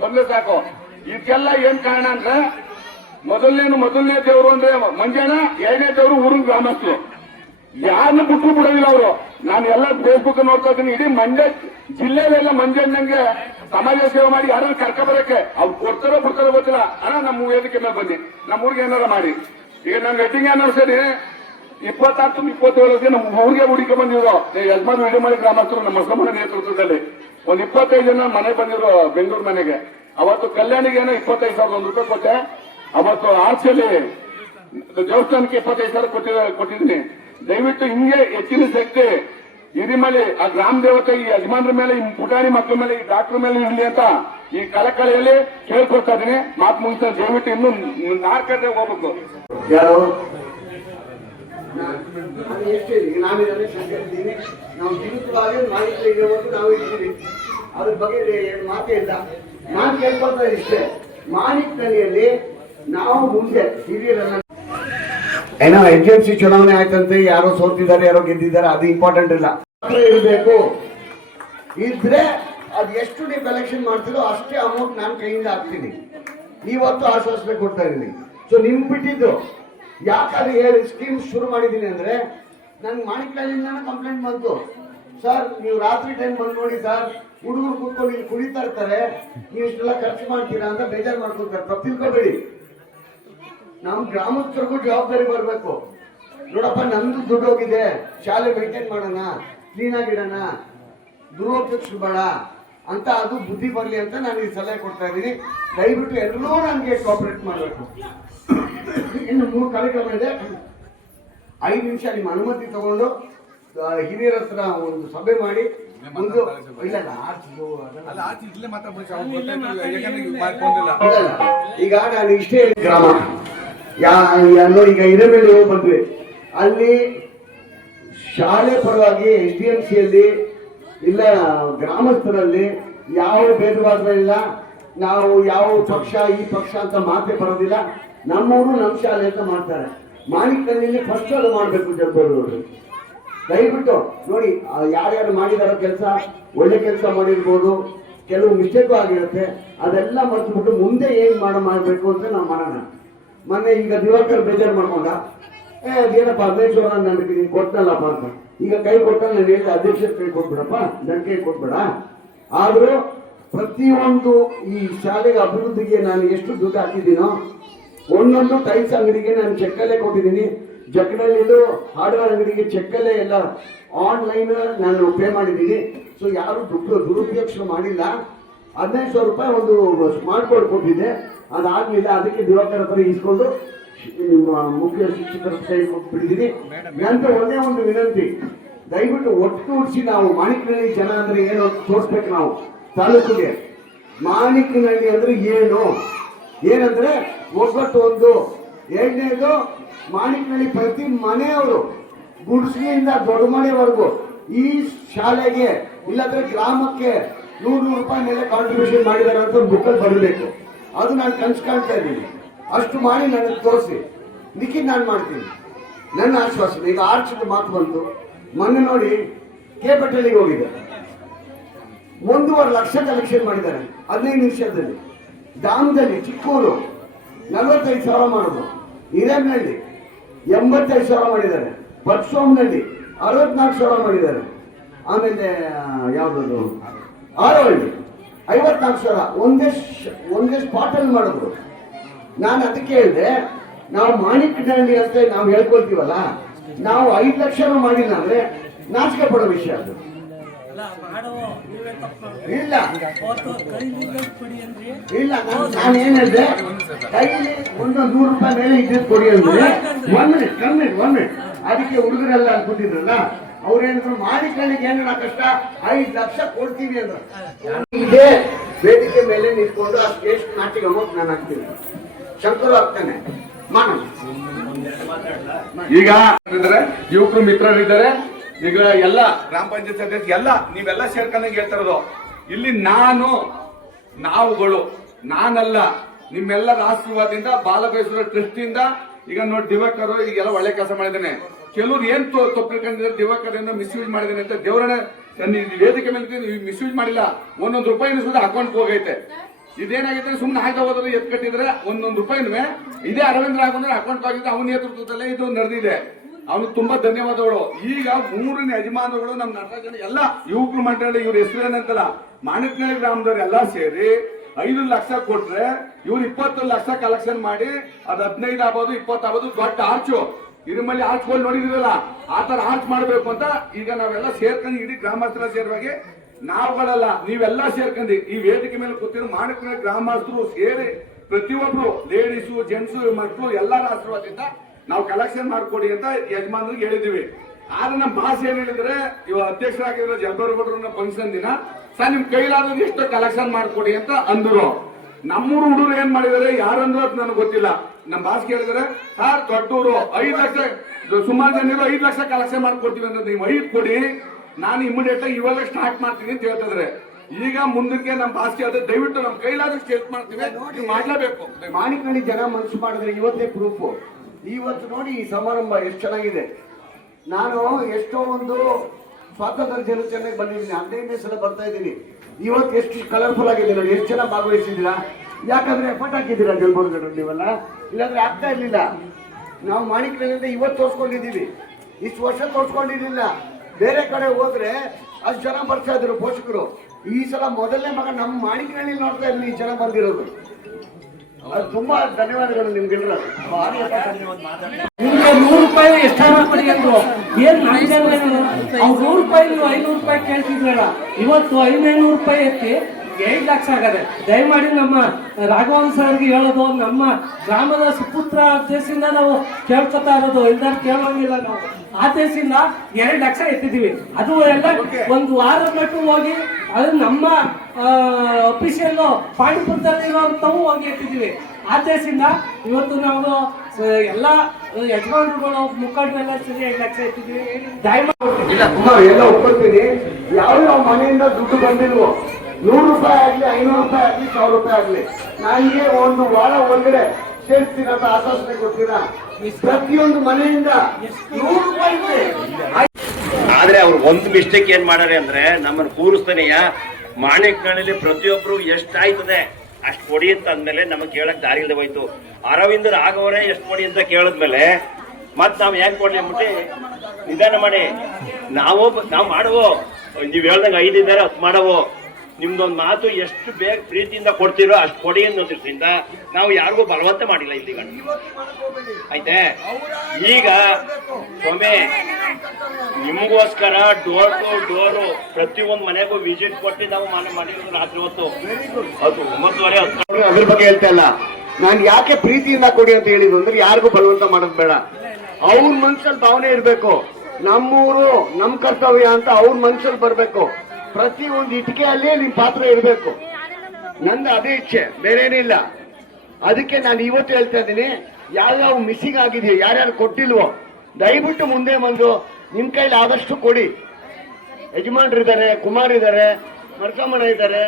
ಒಂದೇ ಸಾಕು. ಇದಕ್ಕೆಲ್ಲ ಏನ್ ಕಾರಣ ಅಂದ್ರೆ ಮೊದಲನೇ ದೇವರು ಅಂದ್ರೆ ಮಂಜಣ್ಣ, 2ನೇ ದೇವರು ಊರಿನ ಗ್ರಾಮಸ್ಥರು. ಯಾರನ್ನ ಬಿಡೋದಿಲ್ಲ ಅವರು. ನಾನು ಎಲ್ಲ ಫೇಸ್ಬುಕ್ ನೋಡ್ತಾ ಇದ್ದೀನಿ. ಇಡೀ ಮಂಡ್ಯ ಜಿಲ್ಲೆಯಲ್ಲೆಲ್ಲ ಮಂಜಣ್ಣಂಗೆ ಸಮಾಜ ಸೇವೆ ಮಾಡಿ ಯಾರನ್ನ ಕರ್ಕೊಬರಕ್ಕೆ ಅವ್ರು ಕೊಡ್ತಾರೋ ಬಿಡ್ತಾರೋ ಗೊತ್ತಿಲ್ಲ. ಅಣ್ಣ ನಮ್ಮ ವೇದಿಕೆ ಮೇಲೆ ಬನ್ನಿ, ನಮ್ಮ ಊರಿಗೆ ಏನಾರ ಮಾಡಿ. ಈಗ ನನ್ ವೆಡ್ಡಿಂಗ್ ಆನಿವರ್ಸರಿ 26-27 ನಮ್ಮ ಊರಿಗೆ ಹುಡುಕಿ ಬಂದಿದ್ರು ಯಜಮಾನ್ ವಿಡಿಮಳಿ ಗ್ರಾಮಸ್ಥರು ನಮ್ಮ ಹೊಸಮನೆ ನೇತೃತ್ವದಲ್ಲಿ. ಒಂದು 25 ಜನ ಮನೆ ಬಂದಿದ್ರು ಬೆಂಗಳೂರು ಮನೆಗೆ. ಅವತ್ತು ಕಲ್ಯಾಣಿಗೆ ಏನೋ 25,001 ರೂಪಾಯಿ ಕೊಟ್ಟೆ. ಅವತ್ತು ಆರ್ಸಿಯಲ್ಲಿ ದೇವಸ್ಥಾನಕ್ಕೆ 25,000 ಕೊಟ್ಟಿದ್ದೀನಿ. ದಯವಿಟ್ಟು ಹಿಂಗೆ ಹೆಚ್ಚಿನ ಶಕ್ತಿ ಹಿರಿಮಲೆ ಆ ಗ್ರಾಮ ದೇವತೆ ಈ ಯಜಮಾನ್ರ ಮೇಲೆ, ಈ ಪುಟಾಣಿ ಮಕ್ಕಳ ಮೇಲೆ, ಈ ಡಾಕ್ಟರ್ ಮೇಲೆ ಇರಲಿ ಅಂತ ಈ ಕಳಕಳಿಯಲ್ಲಿ ಕೇಳ್ಕೊಳ್ತಾ ಇದೀನಿ. ಮಾತು ಮುಗಿಸ್ತಾರೆ. ದಯವಿಟ್ಟು ಇನ್ನು 4 ಕಡೆ ಹೋಗ್ಬೇಕು. ಯಾರು ನಾವು ಜೀವಿತವಾಗಿ ಮಾಹಿತಿ ನಾವು ಇದ್ದೀವಿ. ಅದ್ರ ಬಗ್ಗೆ ಮಾತೇ ಇಲ್ಲ. ನಾನು ಕೇಳ್ಕೊಳ್ತಾ ಇಷ್ಟೇ, ಮಾಣಿಕ್ತಳಿಯಲ್ಲಿ ನಾವು ಮುಂದೆ ಹಿರಿಯರನ್ನ ಏನೋ HMC ಚುನಾವಣೆ ಆಯ್ತಂತೆ, ಯಾರೋ ಸೋತಿದ್ದಾರೆ ಯಾರೋ ಗೆದ್ದಿದ್ದಾರೆ, ಅದು ಇಂಪಾರ್ಟೆಂಟ್ ಇಲ್ಲ. ಇರಬೇಕು ಇದ್ರೆ ಅದು ಎಷ್ಟು ನೀವು ಕಲೆಕ್ಷನ್ ಮಾಡ್ತೀರೋ ಅಷ್ಟೇ ಅಮೌಂಟ್ ನಾನು ಕೈಯಿಂದ ಹಾಕ್ತೀನಿ. ಇವತ್ತು ಆಶ್ವಾಸನೆ ಕೊಡ್ತಾ ಇದ್ದೀನಿ. ಸೊ ನಿಮ್ಗೆ ಬಿಟ್ಟಿದ್ದು ಯಾಕಾದ್ರೆ ಹೇಳಿ ಸ್ಕೀಮ್ ಶುರು ಮಾಡಿದ್ದೀನಿ ಅಂದ್ರೆ ನನ್ಗೆ ಮಾಣಿಕ್ಯದಿಂದ ಕಂಪ್ಲೇಂಟ್ ಬಂತು. ಸರ್ ನೀವು ರಾತ್ರಿ ಟೈಮ್ ಬಂದು ನೋಡಿ ಸರ್, ಹುಡುಗರು ಕೂತ್ಕೊಂಡು ಇಲ್ಲಿ ಕುಡಿತಾ ಇರ್ತಾರೆ, ನೀವು ಇಷ್ಟೆಲ್ಲ ಖರ್ಚು ಮಾಡ್ತೀರಾ ಅಂತ ಬೇಜಾರು ಮಾಡ್ಕೊಳ್ತಾರೆ. ತಪ್ಪು ತಿಳ್ಕೊಬೇಡಿ, ನಮ್ಮ ಗ್ರಾಮಸ್ಥರಿಗೂ ಜವಾಬ್ದಾರಿ ಬರಬೇಕು. ನೋಡಪ್ಪ ನಮ್ದು ದುಡ್ಡು ಹೋಗಿದೆ, ಶಾಲೆ ಮೇಂಟೈನ್ ಮಾಡೋಣ, ಕ್ಲೀನ್ ಆಗಿಡೋಣ, ದುರುಪಯೋಗಿಸ್ಬೇಡ ಅಂತ ಅದು ಬುದ್ಧಿ ಬರಲಿ ಅಂತ ನಾನು ಈ ಸಲಹೆ ಕೊಡ್ತಾ ಇದ್ದೀನಿ. ದಯವಿಟ್ಟು ಎಲ್ಲರೂ ನನಗೆ ಕೋಆಪರೇಟ್ ಮಾಡಬೇಕು. ಇನ್ನು 3 ಕಾರ್ಯಕ್ರಮ ಇದೆ. 5 ನಿಮಿಷ ನಿಮ್ಮ ಅನುಮತಿ ತಗೊಂಡು ಹಿರಿಯರ ಹತ್ರ ಒಂದು ಸಭೆ ಮಾಡಿ ಒಂದು ಇಲ್ಲ ಈಗ ನಾನು ಇಷ್ಟೇ ಗ್ರಾಮ ನೋಡಿ, ಈಗ ಹಿರೇಬೇಳಿ ಬಂದ್ವಿ, ಅಲ್ಲಿ ಶಾಲೆ ಪರವಾಗಿ SDMCಯಲ್ಲಿ ಇಲ್ಲ ಗ್ರಾಮಸ್ಥರಲ್ಲಿ ಯಾವ ಭೇದವಾದ ಇಲ್ಲ. ನಾವು ಯಾವ ಪಕ್ಷ ಈ ಪಕ್ಷ ಅಂತ ಮಾತೇ ಬರೋದಿಲ್ಲ. ನಮ್ಮವರು ನಮ್ಮ ಶಾಲೆ ಅಂತ ಮಾಡ್ತಾರೆ. ಮಾಣಿಕ್ಯದಲ್ಲಿ ಫಸ್ಟ್ ಅದು ಮಾಡಬೇಕು ಜಲ್ಬರ್ವರು. ದಯವಿಟ್ಟು ನೋಡಿ, ಯಾರ್ಯಾರು ಮಾಡಿದಾರೋ ಕೆಲಸ, ಒಳ್ಳೆ ಕೆಲಸ ಮಾಡಿರ್ಬೋದು, ಕೆಲವು ಮಿಸ್ಟೇಕು ಆಗಿರುತ್ತೆ, ಅದೆಲ್ಲ ಮರ್ತ್ಬಿಟ್ಟು ಮುಂದೆ ಏನ್ ಮಾಡಬೇಕು ಅಂತ ನಾವು ಮಾಡೋಣ. ಮೊನ್ನೆ ಈಗ ದಿವಾಕರ್ ಬೇಜಾರು ಮಾಡ್ಕೊಂಡ, ಅದೇನಪ್ಪ 15 ಸಾವಿರ ನನಗೆ ಕೊಟ್ಟನಲ್ಲಪ್ಪ ಅಂತ. ಈಗ ಕೈ ಕೊಟ್ಟ ನಾನು ಹೇಳಿದ ಅಧ್ಯಕ್ಷರ ಕೈ ಕೊಟ್ಬಿಡಪ್ಪ, ನನ್ನ ಕೈ ಕೊಟ್ಬೇಡ. ಆದ್ರೂ ಪ್ರತಿಯೊಂದು ಈ ಶಾಲೆಗೆ ಅಭಿವೃದ್ಧಿಗೆ ನಾನು ಎಷ್ಟು ದುಡ್ಡು ಹಾಕಿದ್ದೀನೋ, ಒಂದೊಂದು ಟೈಲ್ಸ್ ಅಂಗಡಿಗೆ ನಾನು ಚೆಕ್ಕಲ್ಲೇ ಕೊಟ್ಟಿದ್ದೀನಿ. ಜಕ್ಕಡಳ್ಳಿದು ಹಾರ್ಡ್ವೇರ್ ಅಂಗಡಿಗೆ ಚೆಕ್ಕಲ್ಲೇ ಎಲ್ಲ ಆನ್ಲೈನ್ ನಾನು ಪೇ ಮಾಡಿದ್ದೀನಿ. ಸೊ ಯಾರು ದುಡ್ಡು ದುರುಪಯೋಗ ಮಾಡಿಲ್ಲ. 15,000 ರೂಪಾಯಿ ಒಂದು ಸ್ಮಾರ್ಟ್ ಬೋರ್ಡ್ ಕೊಟ್ಟಿದ್ದೆ, ಅದಾಗಲಿಲ್ಲ. ಅದಕ್ಕೆ ದಿವಾಕರ್ ಹತ್ರ ಇಸ್ಕೊಂಡು ನಿಮ್ಮ ಮುಖ್ಯ ಶಿಕ್ಷಕರ ಕೈ ಕೊಟ್ಬಿಟ್ಟಿದ್ದೀನಿ. ನಂತರ ಒಂದೇ ಒಂದು ವಿನಂತಿ, ದಯವಿಟ್ಟು ಒಟ್ಟುಗೂಡಿಸಿ ನಾವು ಮಾಣಿಕ್ಯನಹಳ್ಳಿ ಜನ ಅಂದ್ರೆ ಏನು ತೋರಿಸ್ಬೇಕು. ನಾವು ತಾಲೂಕಿಗೆ ಮಾಣಿಕ್ಯನಹಳ್ಳಿ ಅಂದ್ರೆ ಏನಂದ್ರೆ ಒಗ್ಗಟ್ಟು ಒಂದು. ಎರಡನೇದು ಮಾಣಿಕ್ಯನಹಳ್ಳಿ ಪ್ರತಿ ಮನೆಯವರು ಗುಡಿಸಲಿಂದ ದೊಡ್ಡ ಮನೆಯವರೆಗೂ ಈ ಶಾಲೆಗೆ ಇಲ್ಲಾಂದ್ರೆ ಗ್ರಾಮಕ್ಕೆ 100 ರೂಪಾಯಿ ಮೇಲೆ ಕಾಂಟ್ರಿಬ್ಯೂಷನ್ ಮಾಡಿದಾರೆ ಅಂತ ಬುಕ್ಕಲ್ಲಿ ಬರಬೇಕು. ಅದು ನಾನು ಕನಸು ಕಾಣ್ತಾ ಇದ್ದೀನಿ. ಅಷ್ಟು ಮಾಡಿ ನನಗೆ ತೋರಿಸಿ, ಲಿಖಿತ್ ನಾನು ಮಾಡ್ತೀನಿ. ನನ್ನ ಆಶ್ವಾಸನೆ. ಈಗ ಆರ್ಚದ ಮಾತು ಬಂತು. ಮೊನ್ನೆ ನೋಡಿ ಕೆ ಪಟೇಲಿಗೆ ಹೋಗಿದೆ, 1.5 ಲಕ್ಷ ಕಲೆಕ್ಷನ್ ಮಾಡಿದ್ದಾರೆ 15 ನಿಮಿಷದಲ್ಲಿ. ದಾಮದಲ್ಲಿ ಚಿಕ್ಕೂರು 45,000 ಮಾಡೋದು, ಹಿರೇಮನಹಳ್ಳಿ 85,000 ಮಾಡಿದ್ದಾರೆ, ಪಟ್ಸೋಮ್ನಲ್ಲಿ 64,000 ಮಾಡಿದ್ದಾರೆ. ಆಮೇಲೆ ಯಾವ್ದು ಆರವಳ್ಳಿ 54,000 ಒಂದೇ ಸ್ಪಾಟ್ ಅಲ್ಲಿ ಮಾಡಿದ್ರು. ನಾನು ಅದಕ್ಕೆ ಹೇಳಿದೆ, ನಾವು ಮಾಣಿಕ್ಯನಹಳ್ಳಿ ಅಂತ ನಾವು ಹೇಳ್ಕೊಳ್ತೀವಲ್ಲ, ನಾವು 5 ಲಕ್ಷ ಮಾಡಿಲ್ಲ ಅಂದ್ರೆ ನಾಚಿಕೆ ಪಡೋ ವಿಷಯ ಅದು. ಇಲ್ಲ ಇಲ್ಲ, ನಾನು ಏನ್ ಹೇಳಿದೆ, ಕೈಲಿ 100 ರೂಪಾಯಿ ಮೇಲೆ ಇದ್ದಿದ್ದು ಕೊಡಿ ಅಂದ್ರೆ 1 ಮಿನಿಟ್ ಅದಕ್ಕೆ ಹುಡುಗರೆಲ್ಲ ಅನ್ಕೊಂಡಿದ್ರಲ್ಲ, ಅವ್ರೇನಿದ್ರು ಮಾಣಿಕ್ಯನಹಳ್ಳಿಗೆ ಏನ ಕಷ್ಟ, 5 ಲಕ್ಷ ಕೊಡ್ತೀವಿ ಅಂದ್ರೆ ಇದೇ ವೇದಿಕೆ ಮೇಲೆ ನಿಂತ್ಕೊಂಡು ಅಷ್ಟು ಎಷ್ಟು ನಾಟಿಗೆ ಅಮೌಂಟ್ ನಾನು ಹಾಕ್ತೀನಿ. ಶಂಕರು ಆಗ್ತಾನೆ ಈಗ ಯುವಕರು ಮಿತ್ರರಿದ್ದಾರೆ. ಈಗ ಎಲ್ಲ ಗ್ರಾಮ ಪಂಚಾಯತ್ ಸದಸ್ಯ ಎಲ್ಲ ನೀವೆಲ್ಲ ಸೇರ್ಕೊಂಡಂಗೆ ಹೇಳ್ತಾರದು. ಇಲ್ಲಿ ನಾವುಗಳು ನಾನಲ್ಲ, ನಿಮ್ಮೆಲ್ಲರ ಆಶೀರ್ವಾದದಿಂದ ಬಾಲಬೈಸೂರ ಟ್ರಸ್ಟಿಂದ ಈಗ ನೋಡಿ ದಿವಾಕರ್ ಈಗೆಲ್ಲ ಒಳ್ಳೆ ಕೆಲಸ ಮಾಡಿದ್ದಾನೆ. ಕೆಲವ್ರು ಏನ್ ತಪ್ಪಿಕೊಂಡಿದ್ದಾರೆ, ದಿವಾಕರ್ ಏನೋ ಮಿಸ್ಯೂಸ್ ಮಾಡಿದ್ದಾನೆ ಅಂತ ದೇವರನ್ನ ವೇದಿಕೆ ಮೇಲೆ ಮಿಸ್ಯೂಸ್ ಮಾಡಿಲ್ಲ. 1 ರೂಪಾಯಿನೂ ಸುದ ಅಕೌಂಟ್ ಹೋಗೈತೆ. ಇದೇನಾಗೈತೆ, ಸುಮ್ಮನೆ ಆಯ್ತಾ ಹೋದ್ರೆ ಎತ್ ಕಟ್ಟಿದ್ರೆ 1 ರೂಪಾಯಿನೂ ಇದೇ ಅರವಿಂದ್ರ ಹಾಕೊಂಡ್ರೆ ಅಕೌಂಟ್ ಆಗಿದ್ದು ಅವನ ನೇತೃತ್ವದಲ್ಲೇ ಇದು ನಡೆದಿದೆ. ಅವನಿಗೆ ತುಂಬಾ ಧನ್ಯವಾದಗಳು. ಈಗ 3 ಯಜಮಾನರುಗಳು ನಮ್ಮ ನಟರಾಜನ ಎಲ್ಲ ಯುವಕರು ಮಂಡಳಿ, ಇವ್ರ ಹೆಸರು ಏನಂತಲ್ಲ, ಮಾಣಿಕ್ಯನಹಳ್ಳಿ ಗ್ರಾಮದವ್ರು ಎಲ್ಲ ಸೇರಿ 5 ಲಕ್ಷ ಕೊಟ್ರೆ ಇವ್ರು 20 ಲಕ್ಷ ಕಲೆಕ್ಷನ್ ಮಾಡಿ, ಅದು 15 ಆಗ್ಬೋದು 20 ಆಗ್ಬೋದು. ದೊಡ್ಡ ಆರ್ಚು ಹಿರಿಮಲ್ಲಿ ಆರ್ಚ್ಗಳು ನೋಡಿದಿರಲ್ಲ, ಆ ತರ ಆರ್ಚ್ ಮಾಡ್ಬೇಕು ಅಂತ ಈಗ ನಾವೆಲ್ಲ ಸೇರ್ಕೊಂಡು ಇಡೀ ಗ್ರಾಮಸ್ಥರ ಸೇರುವಾಗಿ ನಾವುಗಳಲ್ಲ ನೀವೆಲ್ಲ ಸೇರ್ಕೊಂಡು ಈ ವೇದಿಕೆ ಮೇಲೆ ಕೂತಿರೋ ಮಾಣಿಕ್ಯನಹಳ್ಳಿ ಗ್ರಾಮಸ್ಥರು ಸೇರಿ ಪ್ರತಿಯೊಬ್ರು ಲೇಡೀಸು ಜೆಂಟ್ಸು ಮಕ್ಕಳು ಎಲ್ಲರ ಆಶೀರ್ವಾದದಿಂದ ನಾವು ಕಲೆಕ್ಷನ್ ಮಾಡ್ಕೊಡಿ ಅಂತ ಯಜಮಾನರಿಗೆ ಹೇಳಿದೀವಿ. ಆದ್ರೆ ನಮ್ಮ ಬಾಸ್ ಏನ್ ಹೇಳಿದ್ರೆ, ಇವ ಅಧ್ಯಕ್ಷರಾಗಿರೋ ಜಲ್ಬರ್ಗೌಡ್ರ ಫಂಕ್ಷನ್ ದಿನ ಸರ್ ನಿಮ್ ಕೈಲಾದ್ರೂ ಎಷ್ಟು ಕಲೆಕ್ಷನ್ ಮಾಡ್ಕೊಡಿ ಅಂತ ಅಂದ್ರು. ನಮ್ಮೂರು ಹುಡುಗರು ಏನ್ ಮಾಡಿದಾರೆ, ಯಾರಂದ್ರು ಅದು ನನಗೆ ಗೊತ್ತಿಲ್ಲ. ನಮ್ಮ ಬಾಸ್ ಕೇಳಿದ್ರೆ, ಸರ್ ದೊಡ್ಡೂರು 5 ಲಕ್ಷ, ಸುಮಾರು ಜನ 5 ಲಕ್ಷ ಕಲೆಕ್ಷನ್ ಮಾಡ್ಕೊಡ್ತೀವಿ ಅಂತ, ನೀವು 5 ಕೊಡಿ, ನಾನು ಇಮಿಡಿಯೇಟ್ ಆಗಿ ಇವಾಗ ಸ್ಟಾರ್ಟ್ ಮಾಡ್ತೀನಿ ಅಂತ ಹೇಳ್ತಿದ್ರೆ. ಈಗ ಮುಂದಕ್ಕೆ ನಮ್ಮ ಬಾಸ್ ಕೇಳಿದ್ರೆ, ದಯವಿಟ್ಟು ನಮ್ಮ ಕೈಲಾದ್ರೂ ಸ್ಟೇಟ್ ಮಾಡ್ತೀವಿ, ನೀವು ಮಾಡ್ಲೇಬೇಕು. ಮಾಣಿಕ್ಯನಹಳ್ಳಿ ಜನ ಮನಸ್ಸು ಮಾಡಿದ್ರೆ ಇವತ್ತೇ ಪ್ರೂಫ್. ಇವತ್ತು ನೋಡಿ ಈ ಸಮಾರಂಭ ಎಷ್ಟು ಚೆನ್ನಾಗಿದೆ. ನಾನು ಎಷ್ಟೋ ಒಂದು ಸ್ವಾತಂತ್ರ್ಯ ದಿನಾಚರಣೆಗೆ ಬಂದಿದ್ದೀನಿ, 15ನೇ ಸಲ ಬರ್ತಾ ಇದ್ದೀನಿ. ಇವತ್ತು ಎಷ್ಟು ಕಲರ್ಫುಲ್ ಆಗಿದೆ ನೋಡಿ, ಎಷ್ಟು ಚೆನ್ನಾಗಿ ಭಾಗವಹಿಸಿದ್ದೀರಾ. ಯಾಕಂದ್ರೆ ಎಫರ್ಟ್ ಹಾಕಿದ್ದೀರಾ ಗೆಲ್ಬೋದು ನೀವೆಲ್ಲ, ಇಲ್ಲಾಂದ್ರೆ ಆಗ್ತಾ ಇರ್ಲಿಲ್ಲ. ನಾವು ಮಾಣಿಕ್ಯನಹಳ್ಳಿಯಿಂದ ಇವತ್ತು ತೋರ್ಸ್ಕೊಂಡಿದ್ದೀವಿ, ಇಷ್ಟು ವರ್ಷ ತೋರ್ಸ್ಕೊಂಡಿರ್ಲಿಲ್ಲ. ಬೇರೆ ಕಡೆ ಹೋದ್ರೆ ಅಷ್ಟು ಜನ ಬರ್ತಾ ಇದ್ರು ಪೋಷಕರು. ಈ ಸಲ ಮೊದಲನೇ ಮಗ ನಮ್ಮ ಮಾಣಿಕ್ಯನಹಳ್ಳಿ ನೋಡ್ತಾ ಇದ್ವಿ, ಈ ಜನ ಬಂದಿರೋದು. ಅದು ತುಂಬಾ ಧನ್ಯವಾದಗಳು ನಿಮ್ಗೆಲ್ಲರೂ. ನಿಮ್ಗೆ 100 ರೂಪಾಯಿ ಎಷ್ಟಾರ ಕೊಡಿ ಅಂದ್ರು. ಏನ್ ಅವ್ರು 100 ರೂಪಾಯಿ ನೀವು 500 ರೂಪಾಯಿ ಕೇಳ್ತಿದ್ರಲ್ಲ, ಇವತ್ತು 500 ರೂಪಾಯಿ ಎತ್ತಿ 7 ಲಕ್ಷ ಆಗದೆ. ದಯಮಾಡಿ ನಮ್ಮ ರಾಘವನ್ ಸರ್ಗೆ ಹೇಳೋದು, ನಮ್ಮ ಗ್ರಾಮದ ಸುಪುತ್ರ ದೇಶದಿಂದ ನಾವು ಕೇಳ್ಕೊತಾ ಇರೋದು, ಇಲ್ದಾರ ಕೇಳೋಂಗಿಲ್ಲ ನಾವು. ಆ ದೇಶದಿಂದ 2 ಲಕ್ಷ ಎತ್ತಿದೀವಿ. ಅದು ಎಲ್ಲ ಒಂದು ವಾರದ ಮಟ್ಟು ಹೋಗಿ ಅದು ನಮ್ಮ ಅಫಿಷಿಯಲ್ ಪಾಂಡಿಪುರದಲ್ಲಿ ತಾವು ಹೋಗಿ ಎತ್ತಿದೀವಿ. ಆ ದೇಶದಿಂದ ಇವತ್ತು ನಾವು ಎಲ್ಲ ಯಜಮಾನರುಗಳು ಮುಖಂಡರೆಲ್ಲ ಸೇರಿ 2 ಲಕ್ಷ ಎತ್ತಿದೀವಿ. ದಯಮಾಡಿ ಎಲ್ಲ ಒಪ್ಕೊಳ್ತೀನಿ. ಯಾವ ಮನೆಯಿಂದ ದುಡ್ಡು ಬಂದಿಲ್ವೋ, 100 ರೂಪಾಯಿ ಆಗ್ಲಿ, 500 ರೂಪಾಯಿ ಆಗ್ಲಿ, 1000 ರೂಪಾಯಿ ಆಗ್ಲಿ, ನನಗೆ ಒಂದು ವಾರ ಒಳಗಡೆ ಸೇರಿಸ್ತೀನಿ ಅಂತ ಆಶ್ವಾಸನೆ ಕೊಡ್ತೀರಾ? ಪ್ರತಿಯೊಂದು ಮನೆಯಿಂದ 100 ರೂಪಾಯಿ ಇದೆ. ಆದ್ರೆ ಅವ್ರು ಒಂದು ಮಿಸ್ಟೇಕ್ ಏನ್ ಮಾಡಾರೆ ಅಂದ್ರೆ, ನಮ್ಮನ್ನು ಕೂರಿಸ್ತಾನೆಯ ಮಾಣಿಕ್ಯನಹಳ್ಳಿ ಪ್ರತಿಯೊಬ್ರು ಎಷ್ಟಾಯ್ತದೆ ಅಷ್ಟು ಕೊಡಿ ಅಂತ ಅಂದ್ಮೇಲೆ ನಮಗೆ ಕೇಳಕ್ ದಾರಿ ಇಲ್ಲದೆ ಹೋಯ್ತು. ಅರವಿಂದ್ ರಾಘವರೇ ಎಷ್ಟು ಕೊಡಿ ಅಂತ ಕೇಳಿದ್ಮೇಲೆ ಮತ್ ನಾವ್ ಹೆಂಗ್ ಕೊಡ್ಲಿ ಅಂದ್ಬಿಟ್ಟು ನಿಧಾನ ಮಾಡಿ ನಾವು ಮಾಡುವೋ, ನೀವ್ ಹೇಳ್ದಂಗ 5 ಇದ್ದಾರೆ 10 ಮಾಡವೋ, ನಿಮ್ದೊಂದು ಮಾತು ಎಷ್ಟು ಬೇಗ ಪ್ರೀತಿಯಿಂದ ಕೊಡ್ತೀರೋ ಅಷ್ಟು ಕೊಡಿ ಅನ್ನೋದ್ರಿಂದ ನಾವು ಯಾರಿಗೂ ಬಲವಂತ ಮಾಡಿಲ್ಲ ಇಲ್ಲಿ ಗಂಟು. ಆಯ್ತೆ, ಈಗ ಸೊಮೆ ನಿಮಗೋಸ್ಕರ ಡೋರ್ ಟು ಡೋರು ಪ್ರತಿಯೊಂದು ಮನೆಗೂ ವಿಸಿಟ್ ಕೊಟ್ಟು ನಾವು ಮಾಡಿರೋದು ರಾತ್ರಿ ಹೊತ್ತು. ಅದು 9:30 10 ಅದ್ರ ಬಗ್ಗೆ ಹೇಳ್ತಾ ಇಲ್ಲ ನಾನು. ಯಾಕೆ ಪ್ರೀತಿಯಿಂದ ಕೊಡಿ ಅಂತ ಹೇಳಿದ್ರು ಅಂದ್ರೆ, ಯಾರಿಗೂ ಬಲವಂತ ಮಾಡೋದು ಬೇಡ. ಅವ್ರ ಮನ್ಸಲ್ಲಿ ಭಾವನೆ ಇರ್ಬೇಕು, ನಮ್ಮೂರು ನಮ್ ಕರ್ತವ್ಯ ಅಂತ ಅವ್ರ ಮನ್ಸಲ್ಲಿ ಬರ್ಬೇಕು. ಪ್ರತಿ ಒಂದು ಇಟಿಕೆಯಲ್ಲಿ ನಿಮ್ ಪಾತ್ರ ಇರಬೇಕು. ನಂದು ಅದೇ ಇಚ್ಛೆ, ಬೇರೆ ಏನಿಲ್ಲ. ಅದಕ್ಕೆ ನಾನು ಇವತ್ತು ಹೇಳ್ತಾ ಇದ್ದೀನಿ, ಯಾವ್ಯಾವ ಮಿಸ್ಸಿಂಗ್ ಆಗಿದೆಯೋ, ಯಾರ್ಯಾರು ಕೊಟ್ಟಿಲ್ವೋ, ದಯವಿಟ್ಟು ಮುಂದೆ ಬಂದು ನಿಮ್ ಕೈಲಿ ಆದಷ್ಟು ಕೊಡಿ. ಯಜಮಾನ್ರಿದ್ದಾರೆ, ಕುಮಾರ್ ಇದ್ದಾರೆ, ಮರ್ಕಮ್ಮನ ಇದ್ದಾರೆ,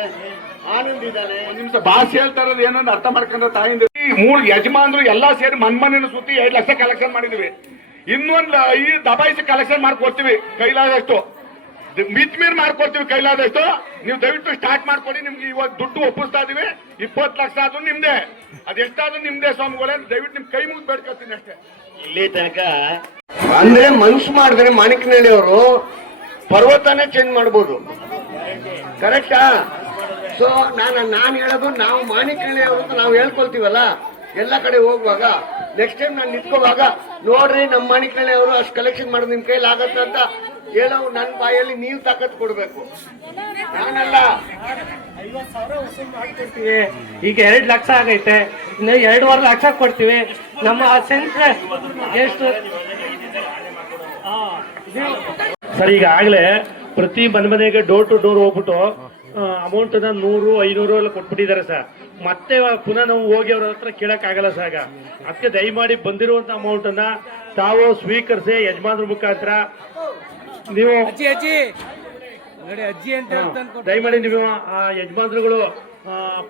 ಆನಂದ್ ಇದ್ದಾನೆ. ನಿಮ್ಸ ಭಾಷೆ ಹೇಳ್ತಾ ಇರೋದು ಏನಂತ ಅರ್ಥ ಮಾಡ್ಕೊಂಡ್ರೆ ತಾಯಿಂದ 3 ಯಜಮಾನ್ರು ಎಲ್ಲಾ ಸೇರಿ ಮನ್ಮನೇನು ಸುತ್ತಿ 2 ಲಕ್ಷ ಕಲೆಕ್ಷನ್ ಮಾಡಿದ್ವಿ. ಇನ್ನೊಂದು ಈ ದಬಾಯಿಸಿ ಕಲೆಕ್ಷನ್ ಮಾಡ್ಕೊಡ್ತೀವಿ ಕೈಲಾದಷ್ಟು, ಮಿತ್ಮೀರ್ ಮಾಡ್ಕೊಡ್ತೀವಿ ಕೈಲಾದಷ್ಟು. ನೀವು ದಯವಿಟ್ಟು ಸ್ಟಾರ್ಟ್ ಮಾಡ್ಕೊಡಿ. ನಿಮ್ಗೆ ಇವಾಗ ದುಡ್ಡು ಒಪ್ಪಿಸ್ತಾ ಇದೀವಿ. 20 ಲಕ್ಷ ಆದ್ರೂ ನಿಮ್ದೆ, ಅದೆಷ್ಟಾದ್ರೂ ನಿಮ್ದೆ ಸ್ವಾಮಿಗಳೇ. ದಯವಿಟ್ಟು ನಿಮ್ ಕೈ ಮುಗಿದು ಬೇಡ್ಕೊಳ್ತೀನಿ ಅಷ್ಟೇ. ಇಲ್ಲಿ ತನಕ ಅಂದ್ರೆ ಮನ್ಸು ಮಾಡಿದ್ರೆ ಮಾಣಿಕ್ಯನಹಳ್ಳಿ ಅವರು ಪರ್ವತನೇ ಚೇಂಜ್ ಮಾಡ್ಬೋದು. ಕರೆಕ್ಟಾ? ಸೊ ನಾನು ಹೇಳೋದು, ನಾವು ಮಾಣಿಕ್ಯನಹಳ್ಳಿ ಅವರು ನಾವು ಹೇಳ್ಕೊಳ್ತೀವಲ್ಲ ಎಲ್ಲ ಕಡೆ ಹೋಗುವಾಗ, ನೆಕ್ಸ್ಟ್ ಟೈಮ್ ನಾನು ನಿಂತ್ಕೋವಾಗ ನೋಡ್ರಿ ನಮ್ಮ ಮಾಣಿಕ್ಯನಹಳ್ಳಿ ಅವರು ಅಷ್ಟು ಕಲೆಕ್ಷನ್ ಮಾಡೋದು ನಿಮ್ ಕೈಲಿ ಆಗತ್ತ ಅಂತ ಹೇಳೋ ನನ್ನ ಬಾಯಲ್ಲಿ ನೀವು ತಾಕತ್ ಕೊಡ್ಬೇಕು, ನಾನಲ್ಲ. 50,000 ವಸೂಲ್ ಮಾಡ್ಕೊಡ್ತೀವಿ. ಈಗ 2 ಲಕ್ಷ ಆಗೈತೆ, ಇನ್ನು 2.5 ಲಕ್ಷ ಕೊಡ್ತೀವಿ. ನಮ್ಮ ಸೆಂಟ್ರೆ ಎಷ್ಟು ಸರ್, ಈಗಾಗಲೇ ಪ್ರತಿ ಮನೆಗೆ ಡೋರ್ ಟು ಡೋರ್ ಹೋಗ್ಬಿಟ್ಟು ಅಮೌಂಟ್ 100, 500 ಎಲ್ಲ ಕೊಟ್ಬಿಟ್ಟಿದ್ದಾರೆ ಸರ್. ಮತ್ತೆ ಪುನಃ ನಾವು ಹೋಗಿ ಅವ್ರ ಹತ್ರ ಕೇಳಕ್ ಆಗಲ್ಲ ಸರ್. ಆಗ ಅದಕ್ಕೆ ದಯಮಾಡಿ ಬಂದಿರುವಂತ ಅಮೌಂಟ್ ಅನ್ನ ತಾವು ಸ್ವೀಕರಿಸಿ ಯಜಮಾನ್ರ ಮುಖಾಂತರ ನೀವು ದಯಮಾಡಿ ನೀವು ಆ ಯಜಮಾನ್ರುಗಳು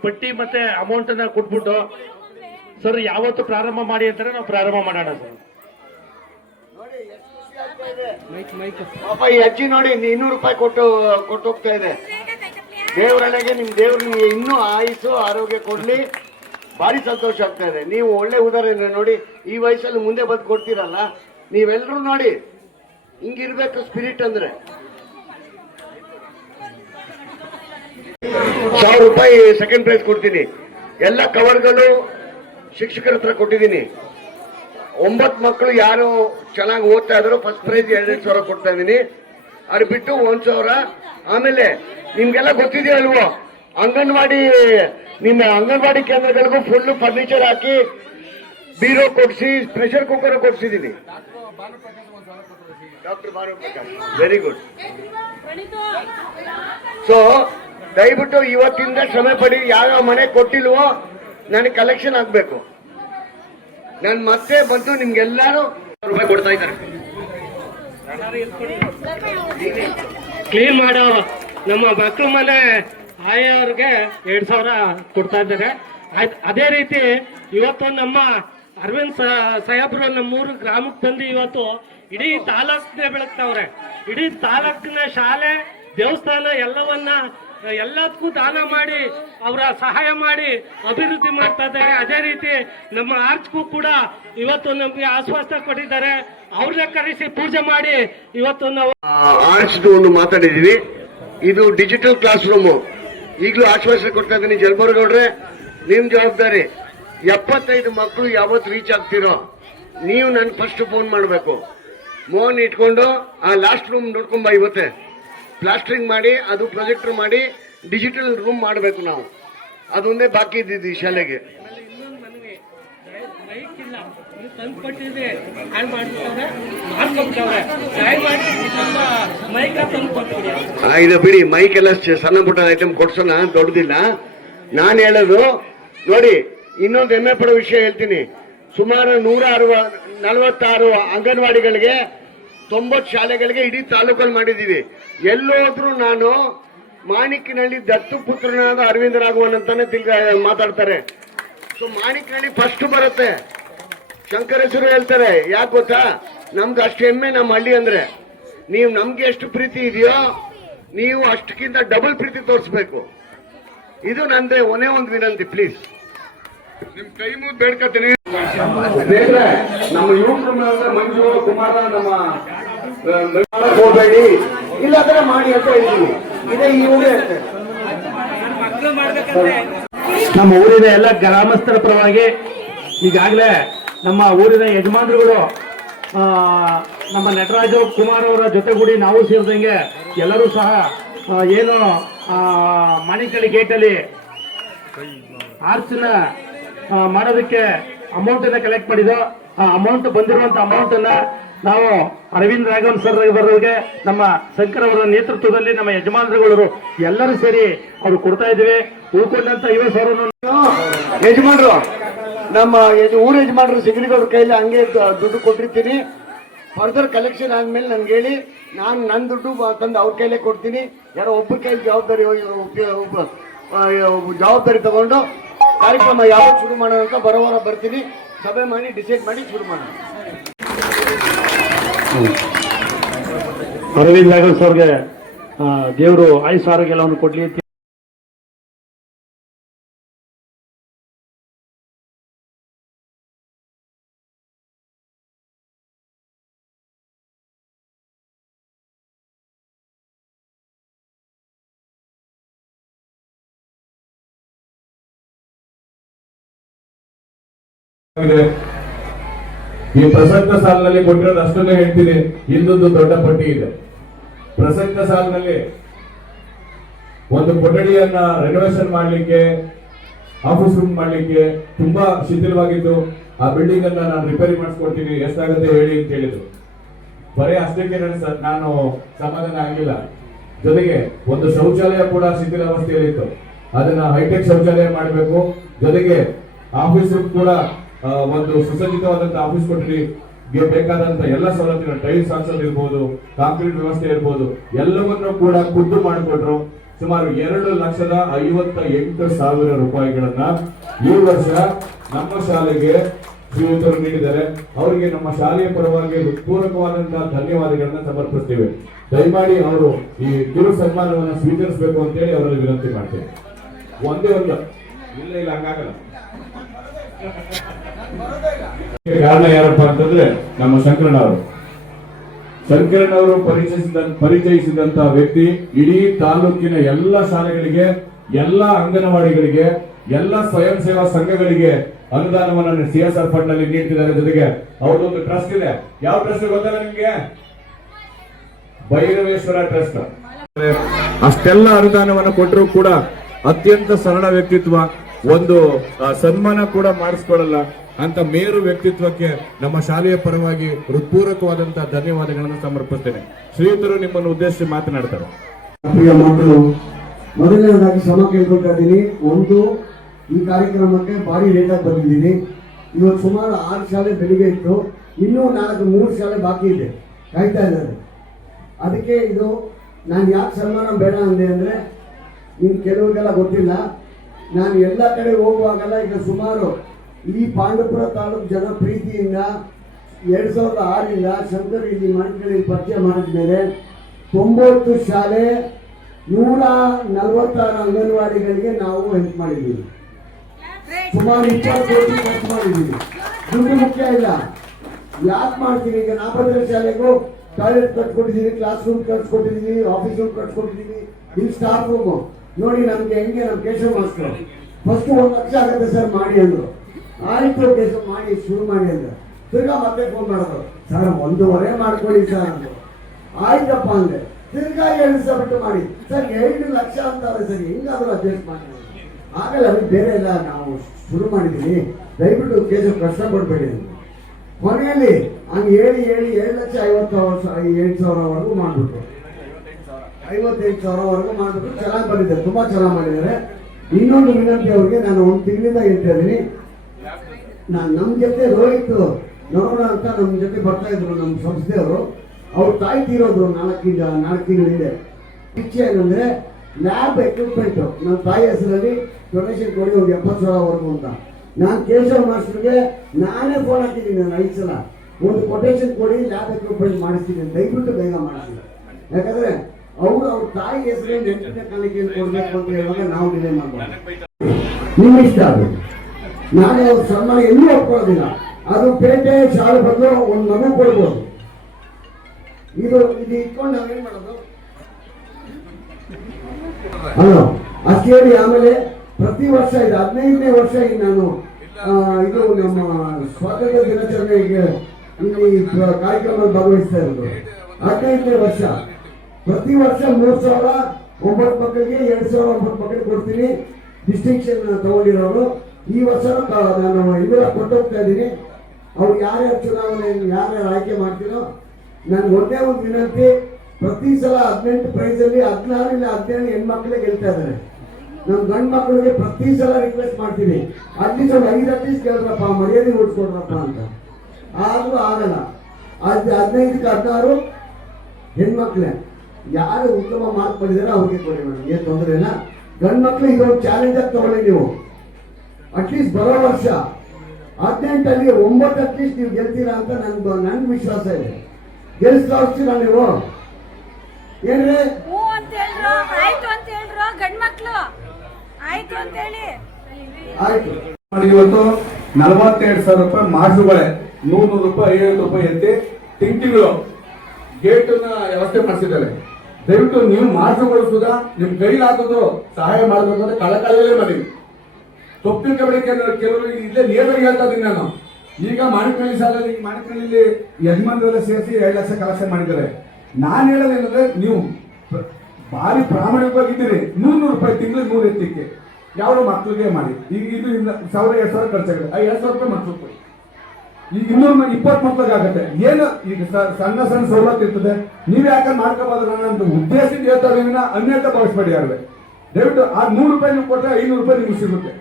ಪಟ್ಟಿ ಮತ್ತೆ ಅಮೌಂಟ್ ಅನ್ನ ಕೊಟ್ಬಿಟ್ಟು ಸರ್ ಯಾವತ್ತು ಪ್ರಾರಂಭ ಮಾಡಿ ಅಂತಾರೆ ನಾವು ಪ್ರಾರಂಭ ಮಾಡೋಣ ಸರ್. ಪಾಪ ಈ ಅಜ್ಜಿ ನೋಡಿ 200 ರೂಪಾಯಿ ಕೊಟ್ಟು ಹೋಗ್ತಾ ಇದೆ. ದೇವರೊಳಗೆ ನಿಮ್ ದೇವ್ರು ನಿಮ್ಗೆ ಇನ್ನೂ ಆಯುಸ್ಸು ಆರೋಗ್ಯ ಕೊಡ್ಲಿ. ಭಾರಿ ಸಂತೋಷ ಆಗ್ತಾ ಇದೆ. ನೀವು ಒಳ್ಳೆ ಉದಾಹರಣೆ ನೋಡಿ, ಈ ವಯಸ್ಸಲ್ಲಿ ಮುಂದೆ ಬಂದು ಕೊಡ್ತೀರಲ್ಲ, ನೀವೆಲ್ಲರೂ ನೋಡಿ ಹಿಂಗಿರ್ಬೇಕು ಸ್ಪಿರಿಟ್ ಅಂದ್ರೆ. 1000 ರೂಪಾಯಿ ಸೆಕೆಂಡ್ ಪ್ರೈಸ್ ಕೊಡ್ತೀನಿ. ಎಲ್ಲ ಕವರ್ಗಳು ಶಿಕ್ಷಕರ ಹತ್ರ ಕೊಟ್ಟಿದ್ದೀನಿ. 9 ಮಕ್ಕಳು ಯಾರು ಚೆನ್ನಾಗಿ ಓದ್ತಾ ಇದ್ರು ಫಸ್ಟ್ ಪ್ರೈಸ್ 2,000 ಕೊಡ್ತಾ ಇದ್ದೀನಿ. ಅದು ಬಿಟ್ಟು 1,000. ಆಮೇಲೆ ನಿಮ್ಗೆಲ್ಲ ಗೊತ್ತಿದೆಯಲ್ವೋ, ಅಂಗನವಾಡಿ ನಿಮ್ಮ ಅಂಗನವಾಡಿ ಕೇಂದ್ರಗಳಿಗೂ ಫುಲ್ ಫರ್ನಿಚರ್ ಹಾಕಿ ಬೀರೋ ಕೊಡಿಸಿ ಪ್ರೆಷರ್ ಕುಕ್ಕರ್ ಕೊಡಿಸಿದ್ದೀನಿ. Doctor Bhanuprakash, very good. So ದಯವಿಟ್ಟು ಇವತ್ತಿಂದ ಶ್ರಮೆ ಪಡಿ. ಯಾವ ಮನೆ ಕೊಟ್ಟಿಲ್ವೋ ನನಗೆ ಕಲೆಕ್ಷನ್ ಆಗ್ಬೇಕು. ನಾನು ಮತ್ತೆ ಬಂದು ನಿಮ್ಗೆಲ್ಲಾರು ರೂಪಾಯಿ ಕೊಡ್ತಾ ಇದ್ದಾರೆ. ಕ್ಲೀನ್ ಮಾಡೋ ನಮ್ಮ ಮಕ್ಕಳ ಮನೆ ಆಯವ್ರಿಗೆ 2,000 ಕೊಡ್ತಾ ಇದ್ದಾರೆ. ಅದೇ ರೀತಿ ಇವತ್ತು ನಮ್ಮ ಅರವಿಂದ್ ಸಾಹೇಬ್ರು ನಮ್ಮೂರು ಗ್ರಾಮಕ್ಕೆ ಬಂದು ಇವತ್ತು ಇಡೀ ತಾಲೂಕನ್ನೇ ಬೆಳಗ್ತಾವ್ರೆ. ಇಡೀ ತಾಲೂಕಿನ ಶಾಲೆ, ದೇವಸ್ಥಾನ ಎಲ್ಲವನ್ನ ಎಲ್ಲದಕ್ಕೂ ದಾನ ಮಾಡಿ ಅವರ ಸಹಾಯ ಮಾಡಿ ಅಭಿವೃದ್ಧಿ ಮಾಡ್ತಾ ಇದ್ದಾರೆ. ಅದೇ ರೀತಿ ನಮ್ಮ ಆರ್ಚ್ಗೂ ಕೂಡ ಇವತ್ತು ನಮಗೆ ಆಶ್ವಾಸನೆ ಕೊಟ್ಟಿದ್ದಾರೆ. ಅವ್ರನ್ನ ಕರೆಸಿ ಪೂಜೆ ಮಾಡಿ ಇವತ್ತು ನಾವು ಆರ್ಟ್ಸ್ ಒಂದು ಮಾತಾಡಿದೀವಿ. ಇದು ಡಿಜಿಟಲ್ ಕ್ಲಾಸ್ ರೂಮು. ಈಗಲೂ ಆಶ್ವಾಸನೆ ಕೊಡ್ತಾ ಇದ್ದೀನಿ ಜಲಬರ್ಗೌಡ್ರೆ, ನಿಮ್ ಜವಾಬ್ದಾರಿ. 75 ಮಕ್ಕಳು ಯಾವತ್ತು ರೀಚ್ ಆಗ್ತಿರೋ ನೀವು ನನ್ ಫಸ್ಟ್ ಫೋನ್ ಮಾಡಬೇಕು. ಮೋಹನ್ ಇಟ್ಕೊಂಡು ಆ ಲಾಸ್ಟ್ ರೂಮ್ ನೋಡ್ಕೊಂಬ. ಇವತ್ತೆ ಪ್ಲಾಸ್ಟರಿಂಗ್ ಮಾಡಿ ಅದು ಪ್ರೊಜೆಕ್ಟರ್ ಮಾಡಿ ಡಿಜಿಟಲ್ ರೂಮ್ ಮಾಡಬೇಕು ನಾವು. ಅದೊಂದೇ ಬಾಕಿ ಇದ್ದಿದ್ದು ಈ ಶಾಲೆಗೆ. ಇದು ಬಿಡಿ, ಮೈಕ್ ಎಲ್ಲ ಸಣ್ಣ ಪುಟ್ಟ ಐಟಮ್ ಕೊಡ್ಸೋಣ, ದೊಡ್ಡದಿಲ್ಲ. ನಾನು ಹೇಳೋದು ನೋಡಿ, ಇನ್ನೊಂದು ಹೆಮ್ಮೆ ಪಡೋ ವಿಷಯ ಹೇಳ್ತೀನಿ. ಸುಮಾರು 146 ಅಂಗನವಾಡಿಗಳಿಗೆ 90 ಶಾಲೆಗಳಿಗೆ ಇಡೀ ತಾಲೂಕಲ್ಲಿ ಮಾಡಿದ್ದೀವಿ. ಎಲ್ಲೋದ್ರೂ ನಾನು ಮಾಣಿಕ್ಯನಹಳ್ಳಿ ದತ್ತು ಪುತ್ರನಾದ ಅರವಿಂದ ರಾಘವನ್ ಅಂತಾನೆ ಮಾತಾಡ್ತಾರೆ. ಸೊ ಮಾಣಿಕ್ಯನಹಳ್ಳಿ ಫಸ್ಟ್ ಬರುತ್ತೆ. ಶಂಕರೇಶ್ವರ ಹೇಳ್ತಾರೆ, ಯಾಕೆ ಗೊತ್ತಾ, ನಮ್ದು ಅಷ್ಟು ಹೆಮ್ಮೆ ನಮ್ಮ ಹಳ್ಳಿ ಅಂದ್ರೆ. ನೀವು ನಮ್ಗೆ ಎಷ್ಟು ಪ್ರೀತಿ ಇದೆಯೋ ನೀವು ಅಷ್ಟಕ್ಕಿಂತ ಡಬಲ್ ಪ್ರೀತಿ ತೋರಿಸ್ಬೇಕು. ಇದು ನಂದೇ ಒಂದೇ ಒಂದು ವಿನಂತಿ, ಪ್ಲೀಸ್. ನಿಮ್ ಕೈ ಮುದ್ದು ಬೇಡ್ಕತೀನಿ. ನಮ್ಮ ಯುವಕರು ಮಂಜು ಕುಮಾರ ನಮ್ಮ ಹೋಗಬೇಡಿ, ಇಲ್ಲಾಂದ್ರೆ ಮಾಡಿ ಅಂತ ಹೇಳಿದೀವಿ. ಇದೇ ಈ ಊರೇ. ನಮ್ಮ ಊರಿನ ಎಲ್ಲ ಗ್ರಾಮಸ್ಥರ ಪರವಾಗಿ ಈಗಾಗಲೇ ನಮ್ಮ ಊರಿನ ಯಜಮಾನರುಗಳು ನಮ್ಮ ನಟರಾಜು ಕುಮಾರ್ ಅವರ ಜೊತೆಗೂಡಿ ನಾವು ಸೇರಿದಂಗೆ ಎಲ್ಲರೂ ಸಹ ಏನು ಮಾಣಿಕಳ್ಳಿ ಗೇಟಲ್ಲಿ ಆರ್ಚ್ನ ಮಾಡೋದಕ್ಕೆ ಅಮೌಂಟ್ ಅನ್ನ ಕಲೆಕ್ಟ್ ಮಾಡಿದ್ದು. ಆ ಅಮೌಂಟ್ ಬಂದಿರುವಂತ ಅಮೌಂಟ್ ಅನ್ನ ನಾವು ಅರವಿಂದ್ ರಾಘವನ್ ಸರ್ ಅವರಿಗೆ ನಮ್ಮ ಶಂಕರ್ ಅವರ ನೇತೃತ್ವದಲ್ಲಿ ನಮ್ಮ ಯಜಮಾನರುಗಳು ಎಲ್ಲರೂ ಸೇರಿ ಅವ್ರು ಕೊಡ್ತಾ ಇದ್ದೀವಿ. ಉಳ್ಕೊಂಡಂತ 50,000 ಯಜಮಾನ್ರು, ನಮ್ಮ ಊರ ಯಜಮಾನ್ರು ಸಿಗರಿಗವ್ರ ಕೈಲಿ ಹಂಗೆ ದುಡ್ಡು ಕೊಟ್ಟಿರ್ತೀನಿ. ಫರ್ದರ್ ಕಲೆಕ್ಷನ್ ಆದ್ಮೇಲೆ ನನ್ಗೆ ಹೇಳಿ, ನಾನು ನನ್ನ ದುಡ್ಡು ತಂದು ಅವ್ರ ಕೈಲೇ ಕೊಡ್ತೀನಿ. ಯಾರೋ ಒಬ್ಬರ ಕೈಲಿ ಜವಾಬ್ದಾರಿ ತಗೊಂಡು ಕಾರ್ಯಕ್ರಮ ಯಾವಾಗ ಶುರು ಮಾಡೋಣ ಅಂತ ಬರೋವಾರ ಬರ್ತೀನಿ. ಸಭೆ ಮಾಡಿ ಡಿಸೈಡ್ ಮಾಡಿ ಶುರು ಮಾಡೋಣ. ಅರವಿಂದ್ ರಾಘವ್ ಸರ್ಗೆ ದೇವರು ಆಯುಷ್ ಆರೋಗ್ಯ ಎಲ್ಲವನ್ನು ಕೊಡ್ಲಿ ಅಂತ ಈ ಪ್ರಸಕ್ತ ಸಾಲಿನಲ್ಲಿ ಕೊಟ್ಟಿರೋದು ಅಷ್ಟನ್ನೇ ಹೇಳ್ತೀನಿ. ಇನ್ನೊಂದು ದೊಡ್ಡ ಪಟ್ಟಿ ಇದೆ. ಪ್ರಸಕ್ತ ಸಾಲಿನಲ್ಲಿ ಒಂದು ಕೊಠಡಿಯನ್ನ ರೆನೋವೇಷನ್ ಮಾಡಲಿಕ್ಕೆ, ಆಫೀಸ್ ರೂಮ್ ಮಾಡಲಿಕ್ಕೆ ತುಂಬಾ ಶಿಥಿಲವಾಗಿದ್ದು, ಆ ಬಿಲ್ಡಿಂಗ್ ಅನ್ನ ನಾನು ರಿಪೇರಿ ಮಾಡಿಸ್ಕೊಡ್ತೀನಿ, ಎಷ್ಟಾಗುತ್ತೆ ಹೇಳಿ ಅಂತ ಹೇಳಿದ್ರು. ಬರೀ ಅಷ್ಟಕ್ಕೆ ನಾನು ಸಮಾಧಾನ ಆಗಿಲ್ಲ. ಜೊತೆಗೆ ಒಂದು ಶೌಚಾಲಯ ಕೂಡ ಶಿಥಿಲಾವಸ್ಥೆಯಲ್ಲಿತ್ತು, ಅದನ್ನ ಹೈಟೆಕ್ ಶೌಚಾಲಯ ಮಾಡಬೇಕು. ಜೊತೆಗೆ ಆಫೀಸ್ ರೂಮ್ ಕೂಡ ಒಂದು ಸುಸಜ್ಜಿತವಾದಂತಹ ಆಫೀಸ್ ಕೊಠಡಿಗೆ ಬೇಕಾದಂತ ಎಲ್ಲ ಸವಲತ್ತುಗಳು, ಟೈಲ್ಸ್ ಹಾಕ್ಸೋದಿರ್ಬೋದು, ಕಾಂಕ್ರೀಟ್ ವ್ಯವಸ್ಥೆ ಇರ್ಬೋದು, ಎಲ್ಲವನ್ನೂ ಕೂಡ ಖುದ್ದು ಮಾಡಿಕೊಟ್ರು. ಸುಮಾರು 2,58,000 ರೂಪಾಯಿಗಳನ್ನ ಈ ವರ್ಷ ನಮ್ಮ ಶಾಲೆಗೆ ಶ್ರೀಯುತರು ನೀಡಿದ್ದಾರೆ. ಅವರಿಗೆ ನಮ್ಮ ಶಾಲೆಯ ಪರವಾಗಿ ಪೂರಕವಾದಂತಹ ಧನ್ಯವಾದಗಳನ್ನ ಸಮರ್ಪಿಸ್ತೀವಿ. ದಯಮಾಡಿ ಅವರು ಈ ಕಿರು ಸನ್ಮಾನವನ್ನು ಸ್ವೀಕರಿಸಬೇಕು ಅಂತೇಳಿ ಅವರಲ್ಲಿ ವಿನಂತಿ ಮಾಡ್ತೇವೆ. ಒಂದೇ ಒಂದು ಇಲ್ಲ ಹಂಗಾಗಲ್ಲ. ಕಾರಣ ಯಾರಪ್ಪ ಅಂತಂದ್ರೆ ನಮ್ಮ ಶಂಕರಣ್ಣವರು ಪರಿಚಯಿಸಿದಂತಹ ವ್ಯಕ್ತಿ ಇಡೀ ತಾಲೂಕಿನ ಎಲ್ಲ ಶಾಲೆಗಳಿಗೆ, ಎಲ್ಲ ಅಂಗನವಾಡಿಗಳಿಗೆ, ಎಲ್ಲ ಸ್ವಯಂ ಸೇವಾ ಸಂಘಗಳಿಗೆ ಅನುದಾನವನ್ನು CSR ಫಂಡ್ ನಲ್ಲಿ ನೀಡ್ತಿದ್ದಾರೆ. ಜೊತೆಗೆ ಅವ್ರದೊಂದು ಟ್ರಸ್ಟ್ ಇದೆ. ಯಾವ ಟ್ರಸ್ಟ್ ಗೊತ್ತಲ್ಲ ನಿಮ್ಗೆ? ಭೈರವೇಶ್ವರ ಟ್ರಸ್ಟ್. ಅಷ್ಟೆಲ್ಲ ಅನುದಾನವನ್ನು ಕೊಟ್ಟರು ಕೂಡ ಅತ್ಯಂತ ಸರಳ ವ್ಯಕ್ತಿತ್ವ, ಒಂದು ಸನ್ಮಾನ ಕೂಡ ಮಾಡಿಸ್ಕೊಳ್ಳಲ್ಲ ಅಂತ ಮೇರು ವ್ಯಕ್ತಿತ್ವಕ್ಕೆ ನಮ್ಮ ಶಾಲೆಯ ಪರವಾಗಿ ಹೃತ್ಪೂರ್ವಕವಾದಂತಹ ಧನ್ಯವಾದಗಳನ್ನು ಸಮರ್ಪಿಸ್ತೇನೆ. ಶ್ರೀಯುತರು ನಿಮ್ಮನ್ನು ಉದ್ದೇಶಿಸಿ ಮಾತನಾಡ್ತಾರೆ. ಪ್ರಿಯ ಮಕ್ಕಳು, ಮೊದಲನೇದಾಗಿ ಶ್ರಮ ಕೇಳ್ಕೊಳ್ತಾ ಇದ್ದೀನಿ. ಒಂದು, ಈ ಕಾರ್ಯಕ್ರಮಕ್ಕೆ ಭಾರಿ ಲೇಟಾಗಿ ಬಂದಿದ್ದೀನಿ. ಇವತ್ತು ಸುಮಾರು 6 ಶಾಲೆ ಬೆಳಿಗ್ಗೆ ಇತ್ತು, ಇನ್ನೂ 3 ಶಾಲೆ ಬಾಕಿ ಇದೆ, ಕಾಯ್ತಾ ಇದ್ದಾರೆ. ಅದಕ್ಕೆ ಇದು ನಾನು ಯಾಕೆ ಸನ್ಮಾನ ಬೇಡ ಅಂದೆ ಅಂದರೆ, ನಿಮ್ಗೆ ಕೆಲವರಿಗೆಲ್ಲ ಗೊತ್ತಿಲ್ಲ, ನಾನು ಎಲ್ಲ ಕಡೆ ಹೋಗುವಾಗೆಲ್ಲ ಈಗ ಸುಮಾರು ಈ ಪಾಂಡವಪುರ ತಾಲೂಕು ಜನ ಪ್ರೀತಿಯಿಂದ 2006ರಿಂದ ಶಂಕರ್ ಇಲ್ಲಿ ಮಾಣಿಕಳ್ಳಿ ಪರಿಚಯ ಮಾಡಿದ ಮೇಲೆ 90 ಶಾಲೆ 146 ಅಂಗನವಾಡಿಗಳಿಗೆ ನಾವು ಹೆಲ್ಪ್ ಮಾಡಿದ್ದೀವಿ. ಸುಮಾರು 20 ಕೋಟಿ ಖರ್ಚು ಮಾಡಿದ್ದೀವಿ. ದುಡ್ಡು ಮುಖ್ಯ ಇಲ್ಲ, ಯಾಕೆ ಮಾಡ್ತೀವಿ? ಈಗ ನಾಪತ್ರ ಶಾಲೆಗೂ ಟಾಯ್ಲೆಟ್ ಕಟ್ಕೊಟ್ಟಿದ್ದೀವಿ, ಕ್ಲಾಸ್ ರೂಮ್ ಕಟ್ಸ್ಕೊಟ್ಟಿದ್ದೀವಿ, ಆಫೀಸ್ ರೂಮ್ ಕಟ್ಸ್ಕೊಟ್ಟಿದ್ದೀವಿ, ಇಲ್ಲಿ ಸ್ಟಾಫ್ ರೂಮು ನೋಡಿ. ನಮ್ಗೆ ಹೆಂಗೆ ನಮ್ಮ ಕೇಶವ ಮಾಸ್ಟರ್ ಫಸ್ಟ್ 1 ಲಕ್ಷ ಆಗುತ್ತೆ ಸರ್ ಮಾಡಿ ಅಂದ್ರು. ಆಯ್ತು ಕೇಶವ ಮಾಡಿ ಶುರು ಮಾಡಿ ಅಂದ್ರು. ತಿರ್ಗಾ ಮತ್ತೆ ಫೋನ್ ಮಾಡೋದು, ಸರ್ 1.5 ಮಾಡ್ಕೊಳ್ಳಿ ಸರ್ ಅಂದ್ರು. ಆಯ್ತಪ್ಪ ಅಂದೆ. ತಿರ್ಗಾ 2 ದಿವಸ ಬಿಟ್ಟು ಮಾಡಿ ಸರ್ 2 ಲಕ್ಷ ಅಂತಾರೆ ಸರ್, ಹೆಂಗಾದ್ರೂ ಅಡ್ಜಸ್ಟ್ ಮಾಡಿ. ಆಗಲ್ಲ, ಅದಕ್ಕೆ ಬೇರೆ ಎಲ್ಲ ನಾವು ಶುರು ಮಾಡಿದ್ದೀವಿ, ದಯವಿಟ್ಟು ಕೇಶವ ಕಷ್ಟ ಕೊಡ್ಬೇಡಿ ಅಂದ್ರು. ಕೊನೆಯಲ್ಲಿ ಹಂಗೆ ಹೇಳಿ 7,50,000ವರೆಗೂ ಮಾಡ್ಬಿಟ್ಟು 55,000ವರೆಗೂ ಮಾಡ್ಬಿಟ್ಟು ಚೆನ್ನಾಗಿ ಬಂದಿದ್ದಾರೆ, ತುಂಬಾ ಚೆನ್ನಾಗಿ ಮಾಡಿದ್ದಾರೆ. ಇನ್ನೊಂದು ವಿನಂತಿ ಅವ್ರಿಗೆ ನಾನು 1 ತಿಂಗಳಿಂದ ಹೇಳ್ತಾ ಇದ್ದೀನಿ. ನಮ್ಮ ಜೊತೆ ರೋಹಿತ್ ನೋಡೋಣ ಅಂತ ನಮ್ಮ ಜೊತೆ ಬರ್ತಾ ಇದ್ರು ನಮ್ಮ ಸಂಸ್ಥೆಯವರು. ಅವ್ರ ತಾಯಿ ತೀರೋದ್ರು 4 ತಿಂಗಳ ಹಿಂದೆ. ಇಚ್ಛೆ ಏನಂದ್ರೆ ಲ್ಯಾಬ್ ಎಕ್ವಿಪ್ಮೆಂಟ್ ನಮ್ಮ ತಾಯಿ ಹೆಸರಲ್ಲಿ ಡೊನೇಷನ್ ಕೊಡಿ ಒಂದು 70,000ವರೆಗೂ ಅಂತ. ನಾನು ಕೇಶವ ಮಾಸ್ಟರ್ಗೆ ನಾನೇ ಫೋನ್ ಹಾಕಿದ್ದೀನಿ 5 ಸಲ, ಒಂದು ಕೊಟೇಶನ್ ಕೊಡಿ, ಲ್ಯಾಬ್ ಎಕ್ವಿಪ್ಮೆಂಟ್ ಮಾಡಿಸ್ತೀನಿ, ದಯವಿಟ್ಟು ಬೇಗ ಮಾಡಿಸ್ತೀನಿ. ಯಾಕಂದ್ರೆ ಅವ್ರ ತಾಯಿ ಹೆಸರಲ್ಲಿ 8ನೇ ಕಾಲಿಕೆ ಕೊಡ್ಬೇಕು ಅಂತ ಹೇಳುವಾಗ ನಾವು ಡಿಲೇ ಮಾಡ್ಬೋದು. ನಿಮ್ಮ ಇಷ್ಟ ಅದು, ನಾನೇ ಅವ್ರ ಸನ್ಮಾನ ಎಲ್ಲೂ ಒಪ್ಕೊಳ್ಳೋದಿಲ್ಲ. ಅದು ಪೇಟೆ ಶಾಲೆ ಬಂದು ಒಂದು ಮಗು ಕೊಡ್ಬೋದು. ಇದು ಇಟ್ಕೊಂಡು ನಾವೇನ್ ಮಾಡೋದು? ಅಲ್ಲ ಅಷ್ಟು ಹೇಳಿ ಆಮೇಲೆ ಪ್ರತಿ ವರ್ಷ ಇದು 15ನೇ ವರ್ಷ ಈಗ ನಾನು ಇದು ನಮ್ಮ ಸ್ವಾತಂತ್ರ್ಯ ದಿನಾಚರಣೆಗೆ ಈ ಕಾರ್ಯಕ್ರಮದಲ್ಲಿ ಭಾಗವಹಿಸ್ತಾ ಇರೋದು. 15ನೇ ವರ್ಷ. ಪ್ರತಿ ವರ್ಷ 3,009 ಮಕ್ಕಳಿಗೆ 2,009 ಮಕ್ಕಳಿಗೆ ಕೊಡ್ತೀನಿ, ಡಿಸ್ಟಿಂಕ್ಷನ್ ತಗೊಂಡಿರೋರು. ಈ ವರ್ಷ ನಾನು ಇದರ ಕೊಟ್ಟೋಗ್ತಾ ಇದ್ದೀನಿ. ಅವ್ರು ಯಾರ್ಯಾರು ಚುನಾವಣೆ ಯಾರ್ಯಾರು ಆಯ್ಕೆ ಮಾಡ್ತೀನೋ ನನ್ಗೆ ಒಂದೇ ಒಂದು ವಿನಂತಿ, ಪ್ರತಿ ಸಲ 18 ಪ್ರೈಸಲ್ಲಿ 16 ಇಲ್ಲ 17 ಹೆಣ್ಮಕ್ಳಿಗೆ ಗೆಲ್ತಾ ಇದ್ದಾರೆ. ನಮ್ಮ ಗಂಡು ಮಕ್ಕಳಿಗೆ ಪ್ರತಿ ಸಲ ರಿಕ್ವೆಸ್ಟ್ ಮಾಡ್ತೀನಿ, ಅಟ್ಲೀಸ್ಟ್ ಒಂದು 5 ಅಟ್ಲೀಸ್ಟ್ ಕೇಳ್ರಪ್ಪ, ಮರ್ಯಾದೆ ಉಳಿಸ್ಕೊಡ್ರಪ್ಪ ಅಂತ. ಆದ್ರೂ ಆಗಲ್ಲ. 15ಕ್ಕೆ 16 ಹೆಣ್ಮಕ್ಳೇ. ಯಾರು ಉತ್ತಮ ಮಾರ್ಕ್ ಮಾಡಿದಾರೆ ಅವ್ರಿಗೆ ಕೊಡಿ ಮೇಡಮ್, ಏನು ತೊಂದರೆ ಇಲ್ಲ. ಗಂಡು ಮಕ್ಳು ಇದೊಂದು ಚಾಲೆಂಜ್ ಆಗಿ ತಗೊಳ್ಳಿ ನೀವು. ಅಟ್ಲೀಸ್ಟ್ ಬರೋ ವರ್ಷ 18ಅಲ್ಲಿ 9 ಅಟ್ಲೀಸ್ಟ್ ನೀವು ಗೆಲ್ತೀರಾ ಅಂತ ನನ್ಗೆ ವಿಶ್ವಾಸ ಇದೆ. ಗೆಲ್ಸ್ತೀರಾ ನೀವು? ಏನ್ರಿ ಆಯ್ತು. ಇವತ್ತು 42,000 ರೂಪಾಯಿ ಮಾರ್ಕ್ಸ್ಗಳೇ 100 ರೂಪಾಯಿ 50 ರೂಪಾಯಿ ಎತ್ತಿ ತಿಂಗಳು ಗೇಟ್ ವ್ಯವಸ್ಥೆ ಮಾಡಿಸಿದ್ದಾರೆ. ದಯವಿಟ್ಟು ನೀವು ಮಾರ್ಕ್ಸ್ಗಳು ಸುಧಾ ನಿಮ್ ಕೈಲಾಗೋದು ಸಹಾಯ ಮಾಡಬೇಕಂದ್ರೆ ಕಳಕಳಿಯಲ್ಲೇ ಮಾಡಿ. ತಪ್ಪಿನ ಕಬಡಿಕೆ ಕೆಲವರು ಇಲ್ಲೇ ನೇರವಾಗಿ ಹೇಳ್ತಾ ಇದ್ದೀನಿ ನಾನು. ಈಗ ಮಾಣಿಕನಹಳ್ಳಿ ಶಾಲೆಯಲ್ಲಿ ಮಾಣಿಕನಹಳ್ಳಿ ಯಜಮಾನರೆಲ್ಲ ಸೇರಿಸಿ 2 ಲಕ್ಷ ಕಲೆಕ್ಷನ್ ಮಾಡಿದ್ದಾರೆ. ನಾನು ಹೇಳೋದೇನಂದ್ರೆ ನೀವು ಭಾರಿ ಪ್ರಾಮಾಣಿಕವಾಗಿದ್ದೀರಿ. 100 ರೂಪಾಯಿ ತಿಂಗಳಿಗೆ 100 ಎತ್ತಿಕ್ಕೆ ಯಾವ ಮಕ್ಕಳಿಗೆ ಮಾಡಿ. ಈಗ ಇದು 1,000-2,000 ಖರ್ಚಾಗುತ್ತೆ. 2,000 ರೂಪಾಯಿ ಮಕ್ಕಳು ಕೊಡಿ. ಈಗ 220 ಮಕ್ಕಳಿಗೆ ಆಗುತ್ತೆ. ಏನು ಈಗ ಸಣ್ಣ ಸಣ್ಣ ಸವಲತ್ತು ಇರ್ತದೆ, ನೀವ್ ಯಾಕಂದ್ರೆ ಮಾಡ್ಕೋಬಹುದು ಅನ್ನೋ ಉದ್ದೇಶದಿಂದ ಹೇಳ್ತಾ ಇದೀವಿ. ಅನ್ಯತಾ ಭಾವಿಸ್ಬೇಡಿ ಯಾರು. ದಯವಿಟ್ಟು ಆ 100 ರೂಪಾಯಿ ನೀವು ಕೊಟ್ಟರೆ 500 ರೂಪಾಯಿ ನಿಮ್ಗೆ ಸಿಗುತ್ತೆ.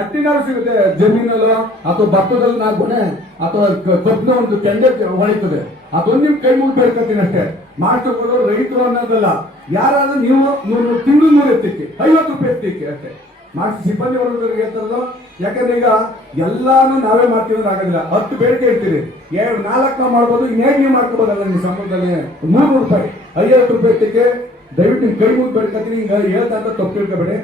ಎತ್ತಿನಾರು ಸಿಗುತ್ತೆ, ಜಮೀನಲ್ಲೋ ಅಥವಾ ಭತ್ತದಲ್ಲಿ 4 ಗೊನೆ ಅಥವಾ ಕಬ್ಬಿನ ಒಂದು ಕೆಂಡೆ ಹೊಳಿತದೆ, ಅದೊಂದು ನಿಮ್ ಕೈ ಮುಗಿ ಬೇಡ್ಕೊತೀನಿ ಅಷ್ಟೇ. ಮಾಡ್ತಿರ್ಬೋದು ರೈತರು ಅನ್ನೋದಲ್ಲ. ಯಾರಾದ್ರೂ ನೀವು 100 ತಿಂಗಳು 100 ಎತ್ತಿಕ್ಕೆ 50 ರೂಪಾಯಿ ಎತ್ತಿಕ್ಕೆ ಅಷ್ಟೇ ಮಾಡಿ ಸಿಬ್ಬಂದಿ ವರ್ಗದವರಿಗೆ ಹೇಳ್ತಾರದು. ಯಾಕಂದ್ರೆ ಈಗ ಎಲ್ಲಾನು ನಾವೇ ಮಾಡ್ತೀವಿ ಅಂದ್ರೆ ಆಗೋದಿಲ್ಲ. 10 ಬೇಡಿಕೆ ಇರ್ತೀರಿ, 4 ನಾವು ಮಾಡ್ಬೋದು, ಇನ್ನೇನು ನೀವು ಮಾಡ್ಕೋಬೋದಲ್ಲ. ನಿಮ್ಮ ಸಂಬಳದಲ್ಲಿ 300 ರೂಪಾಯಿ 50 ರೂಪಾಯಿ ಎತ್ತಿಕ್ಕೆ ದಯವಿಟ್ಟು ನಿಮ್ ಕೈ ಮುಗಿ ಬೇಡ್ಕೊತೀನಿ. ಈಗ ಹೇಳ್ತಾ ತಪ್ಪು ತಿಳ್ಕೊಬೇಡಿ.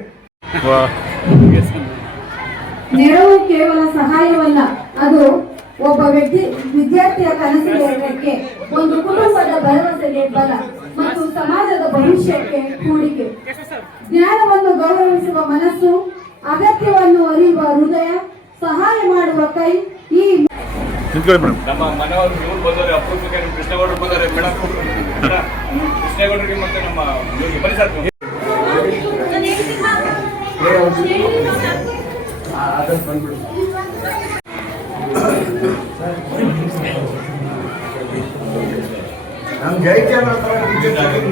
ನೆರವು ಕೇವಲ ಸಹಾಯವಲ್ಲ, ಅದು ಒಬ್ಬ ವಿದ್ಯಾರ್ಥಿಯ ಕನಸಿಗೆ, ಒಂದು ಕುಟುಂಬದ ಭರವಸೆಗೆ ಬಲ ಮತ್ತು ಸಮಾಜದ ಭವಿಷ್ಯಕ್ಕೆ ಹೂಡಿಕೆ. ಜ್ಞಾನವನ್ನು ಗೌರವಿಸುವ ಮನಸ್ಸು, ಅಗತ್ಯವನ್ನು ಅರಿಯುವ ಹೃದಯ, ಸಹಾಯ ಮಾಡುವ ಕೈ. ಈ ನಮ್ಮ ಮನೆಯವರು ಇವ್ರು ಬಂದರೆ ಅಪರೂಪಕ್ಕೆ ಕೃಷ್ಣಗೌಡರು ಬಂದರೆ ಮೇಡಮ್ ಕೃಷ್ಣಗೌಡರಿಗೆ ಮತ್ತೆ ನಮ್ಮ ಬನ್ನಿ ಸರ್. ನಮ್ ಜೈಚಂದ್ರ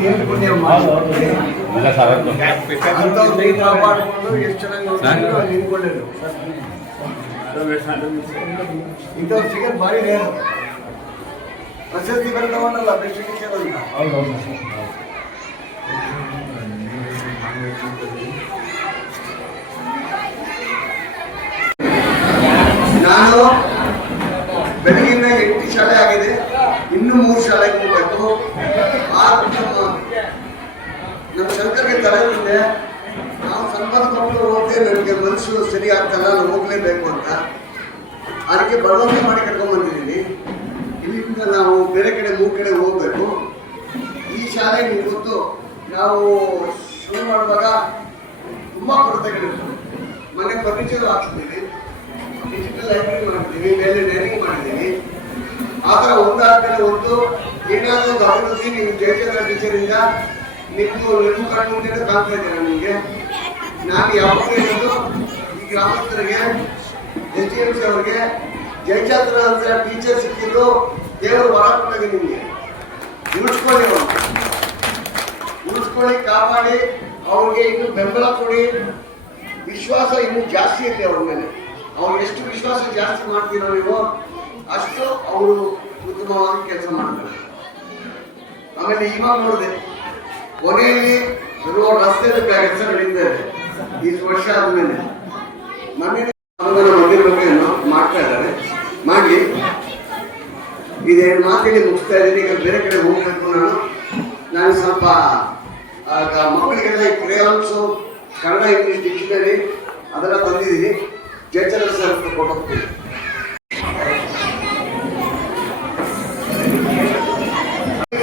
ಏನು ಪುಣ್ಯ ಮಾಡ್ಕೊಂಡು ಎಷ್ಟು ಚೆನ್ನಾಗಿ ನಿಂತ್ಕೊಳ್ಳೋದು. ಇಂಥವ್ರು ಸಿಗೋದು ಭಾರಿ ರೇರು. ಪ್ರಶಸ್ತಿ ಬರೆದವನ್ನಲ್ಲ ಬೆಸ್ಟ್ ಟೀಚರ್ ಅಂತ. ನಾನು ಬೆಳಗಿನ 8 ಶಾಲೆ ಆಗಿದೆ, ಇನ್ನೂ 3 ಶಾಲೆಗೆ ಹೋಗ್ಬೇಕು. ನಮ್ಮ ಸರ್ಕಾರಕ್ಕೆ ತಲೆಯಿಂದ ನಾವು ಸಂಬಂಧಪಟ್ಟರು ಹೋಗ್ತೇವೆ, ನನಗೆ ಮನಸ್ಸು ಸರಿ ಆಗ್ತಲ್ಲ, ನಾನು ಹೋಗ್ಲೇಬೇಕು ಅಂತ ಅದಕ್ಕೆ ಬಲವಂತ ಮಾಡಿ ಕರ್ಕೊಂಡ್ ಬಂದಿದ್ದೀನಿ. ಇಲ್ಲಿಂದ ನಾವು ಬೇರೆ ಕಡೆ 3 ಕಡೆ ಹೋಗ್ಬೇಕು. ಈ ಶಾಲೆ ನಿಮ್ಗೆ ಗೊತ್ತು, ನಾವು ಶುರು ಮಾಡುವಾಗ ತುಂಬಾ ಕೊರತೆಗಳಿತ್ತು. ಮನೆ ಫರ್ನಿಚರ್ ಹಾಕ್ತಿದ್ದೀವಿ, ಡಿಜಿಟಲ್ ಲೈಬ್ರರಿ ಮಾಡಿದ್ದೀವಿ, ಮೇಲೆ ಡೈನಿಂಗ್ ಮಾಡಿದ್ದೀವಿ. ಆ ಥರ ಒಂದಾದ್ಮೇಲೆ ಒಂದು ಏನಾದರೂ ಒಂದು ಅಭಿವೃದ್ಧಿ ನೀವು ಜಯಚಂದ್ರ ಟೀಚರಿಂದ ನಿಮ್ಮ ಕಣ್ಣು ಮುಂದೆ ಕಾಣ್ತಾ ಇದ್ದೀರಾ. ನಿಮಗೆ ನಾನು ಯಾವಾಗ ಹೇಳೋದು, ಈ ಗ್ರಾಮಸ್ಥರಿಗೆ SDMC ಅವರಿಗೆ ಜಯಚಂದ್ರ ಅಂತ ಟೀಚರ್ ಸಿಕ್ಕಿದ್ದು ದೇವರು ವರ ಕೊಟ್ಟಾಗೆ. ನಿಮಗೆ ಉಳಿಸ್ಕೊಳ್ಳಿ, ಕಾಪಾಡಿ, ಅವ್ರಿಗೆ ಇನ್ನು ಬೆಂಬಲ ಕೊಡಿ. ವಿಶ್ವಾಸ ಇನ್ನೂ ಜಾಸ್ತಿ ಇದೆ ಅವ್ರ ಮೇಲೆ. ಅವ್ರಿಗೆ ಎಷ್ಟು ವಿಶ್ವಾಸ ಜಾಸ್ತಿ ಮಾಡ್ತೀರೋ ನೀವು, ಅಷ್ಟು ಅವರು ಉತ್ತಮವಾಗಿ ಕೆಲಸ ಮಾಡ್ತಾರೆ. ಆಮೇಲೆ ಇವಾಗ ನೋಡಿದೆ, ಕೊನೆಯಲ್ಲಿ ರೋಡ್ ರಸ್ತೆ ಕೆಲಸ ನಡೀತಾ ಇದೆ. ಇಷ್ಟು ವರ್ಷ ಆದ್ಮೇಲೆ ಮೊನ್ನೆ ಮಂದಿರ ಬಗ್ಗೆ ಮಾಡ್ತಾ ಇದ್ದಾರೆ. ಮಾಡಿ ಇದೇನು ಮಾತೇಳಿ ಮುಗಿಸ್ತಾ ಇದ್ದೀನಿ. ಈಗ ಬೇರೆ ಕಡೆ ಹೋಗ್ಬೇಕು. ನಾನು ಸ್ವಲ್ಪ ಮಕ್ಕಳಿಗೆಲ್ಲ ಈ ಕ್ರೇಯಾನ್ಸು, ಕನ್ನಡ, ಇಂಗ್ಲಿಷ್ ಡಿಕ್ಷನರಿ ಅದೆಲ್ಲ ತಂದಿದ್ದೀನಿ. ಜಯಚಂದ್ರ ಸರ್ ಕೊಟ್ಟೋಗ್ತೀನಿ.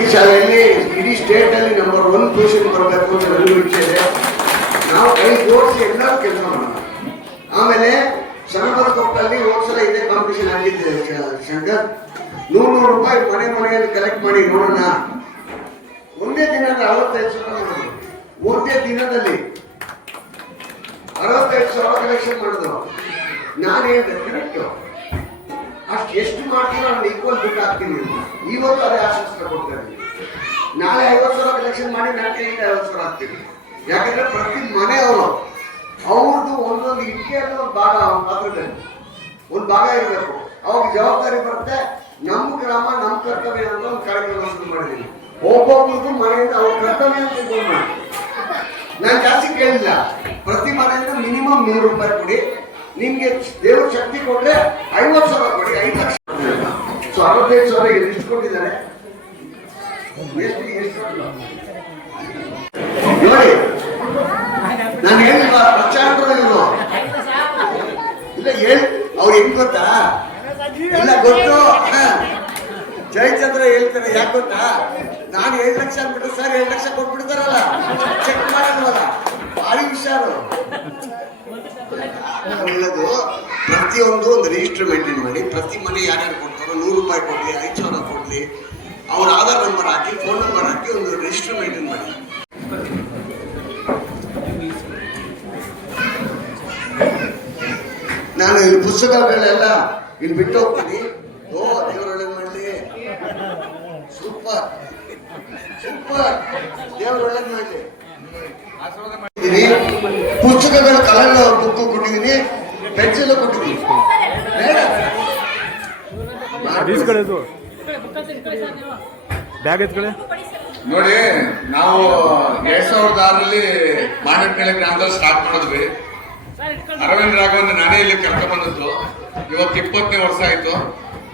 ಈ ಶಾಲೆಯಲ್ಲಿ ಇಡೀ ಸ್ಟೇಟ್ ಅಲ್ಲಿ ನಂಬರ್ 1 ಪೊಸಿಷನ್ ಬರಬೇಕು ಅಂತ ನನ್ನ ಇಚ್ಛೆ ಇದೆ. ನಾವು ಕೈ ಜೋಡಿಸಿ ಎಲ್ಲರೂ ಕೆಲಸ ಮಾಡೋಣ. ಆಮೇಲೆ ಶರಣಬಸಪ್ಪಲ್ಲಿ ಹೋದ್ಸಲ ಇದೇ ಕಾಂಪಿಟೇಷನ್ ಆಗಿದ್ದೆ ಶಂಕರ್. 100 ರೂಪಾಯಿ ಮನೆಯಲ್ಲಿ ಕಲೆಕ್ಟ್ ಮಾಡಿ ನೋಡೋಣ. ಒಂದೇ ದಿನದ 65,000 ಮಾಡಿದ್ರು. ಒಂದೇ ದಿನದಲ್ಲಿ 65,000 ಕಲೆಕ್ಷನ್ ಮಾಡಿದ್ರು. ನಾನು ಹೇಳಿದೆ ಕರೆಕ್ಟ್, ಅಷ್ಟು ಎಷ್ಟು ಮಾಡ್ತೀರೋ ನಾನು ಈಕ್ವಲ್ ದುಡ್ಡು ಹಾಕ್ತೀನಿ. ಇವತ್ತು ಅದೇ ಆಶಿಸ್ತಾ ಕೊಡ್ತಾ ಇದ್ದೀನಿ. ನಾಳೆ 50,000 ಕಲೆಕ್ಷನ್ ಮಾಡಿ ನನ್ನ ಕೈಯಿಂದ 50,000 ಹಾಕ್ತೀನಿ. ಯಾಕಂದ್ರೆ ಪ್ರತಿ ಮನೆಯವರು ಅವ್ರದ್ದು ಒಂದೊಂದು ಇಟ್ಟಿಗೆಯಲ್ಲಿ ಒಂದು ಭಾಗ, ಒಂದು ಭಾಗ ಇರಬೇಕು. ಅವಾಗ ಜವಾಬ್ದಾರಿ ಬರುತ್ತೆ. ನಮ್ಮ ಗ್ರಾಮ ನಮ್ಮ ಕರ್ತವ್ಯ ಅಂತ ಒಂದು ಕಾರ್ಯಕ್ರಮ ಶುರು ಮಾಡಿದ್ದೀನಿ. ಒಬ್ಬೊಬ್ಬರದ್ದು ಮನೆಯಿಂದ ಅವ್ರ ಕರ್ತವ್ಯ ಅಂತ ಶುರು ಮಾಡಿ. ನಾನು ಜಾಸ್ತಿ ಕೇಳಿಲ್ಲ. ಪ್ರತಿ ಮನೆಯಿಂದ ಮಿನಿಮಮ್ 100 ರೂಪಾಯಿ ಕೊಡಿ. ನಿಮ್ಗೆ ದೇವ್ರ ಶಕ್ತಿ ಕೊಟ್ರೆ 50,000 ಕೊಡಿ. 5 ಲಕ್ಷ. ಸೊ 65,000 ಎಷ್ಟು ಕೊಟ್ಟಿದ್ದಾರೆ ನೋಡಿ. ನಾನು ಹೇಳಿಲ್ವಾ ಪ್ರಚಾರ ಇಲ್ಲ ಹೇಳಿ. ಅವ್ರು ಹೆಂಗ್ ಗೊತ್ತಾ, ಇಲ್ಲ ಗೊತ್ತು. ಜಯಚಂದ್ರ ಹೇಳ್ತಾರೆ ಯಾಕೆ ಗೊತ್ತಾ, ನಾನು 7 ಲಕ್ಷ ಅಂದ್ಬಿಟ್ಟು ಸರ್ 7 ಲಕ್ಷ ಕೊಟ್ಬಿಡ್ತಾರಲ್ಲ, ಚೆಕ್ ಮಾಡಲ್ವಲ್ಲ. ಭಾರಿ ಹುಷಾರು. ಒಳ್ಳೇದು. ಪ್ರತಿಯೊಂದು ಒಂದು ರಿಜಿಸ್ಟರ್ ಮೇಂಟೈನ್ ಮಾಡಿ. ಪ್ರತಿ ಮನೆ ಯಾರ್ಯಾರು ಕೊಡ್ತಾರೋ 100 ರೂಪಾಯಿ ಕೊಡ್ಲಿ, 5,000 ಕೊಡ್ಲಿ, ಅವ್ರ ಆಧಾರ್ ನಂಬರ್ ಹಾಕಿ, ಫೋನ್ ನಂಬರ್ ಹಾಕಿ ಒಂದು ರಿಜಿಸ್ಟರ್ ಮೇಂಟೈನ್ ಮಾಡಿ. ನಾನು ಇಲ್ಲಿ ಪುಸ್ತಕಗಳೆಲ್ಲ ಇಲ್ಲಿ ಬಿಟ್ಟು ಹೋಗ್ತೀನಿ. ಓ ದೇವ್ರ ಒಳ್ಳೇದು ಮಾಡಲಿ. ಸೂಪರ್ ಸೂಪರ್, ದೇವ್ರ ಒಳ್ಳೇದು ಮಾಡಲಿ. ಪುಸ್ತಕಗಳ ಕಲರ್ ಬುಕ್ ಕೊಟ್ಟಿದ್ದೀನಿ, ಪೆನ್ಸಿಲ್ ಕೊಟ್ಟಿದ್ದೀನಿ. ನೋಡಿ, ನಾವು 2006ರಲ್ಲಿ ಮಾನಕನಹಳ್ಳಿ ಗ್ರಾಮದಲ್ಲಿ ಸ್ಟಾರ್ಟ್ ಮಾಡಿದ್ವಿ. ಅರವಿಂದ್ ರಾಘವನ್ ನಾನೇ ಇಲ್ಲಿ ಕರ್ಕೊಂಡು ಬಂದದ್ದು. ಇವತ್ತು 20ನೇ ವರ್ಷ ಆಯ್ತು.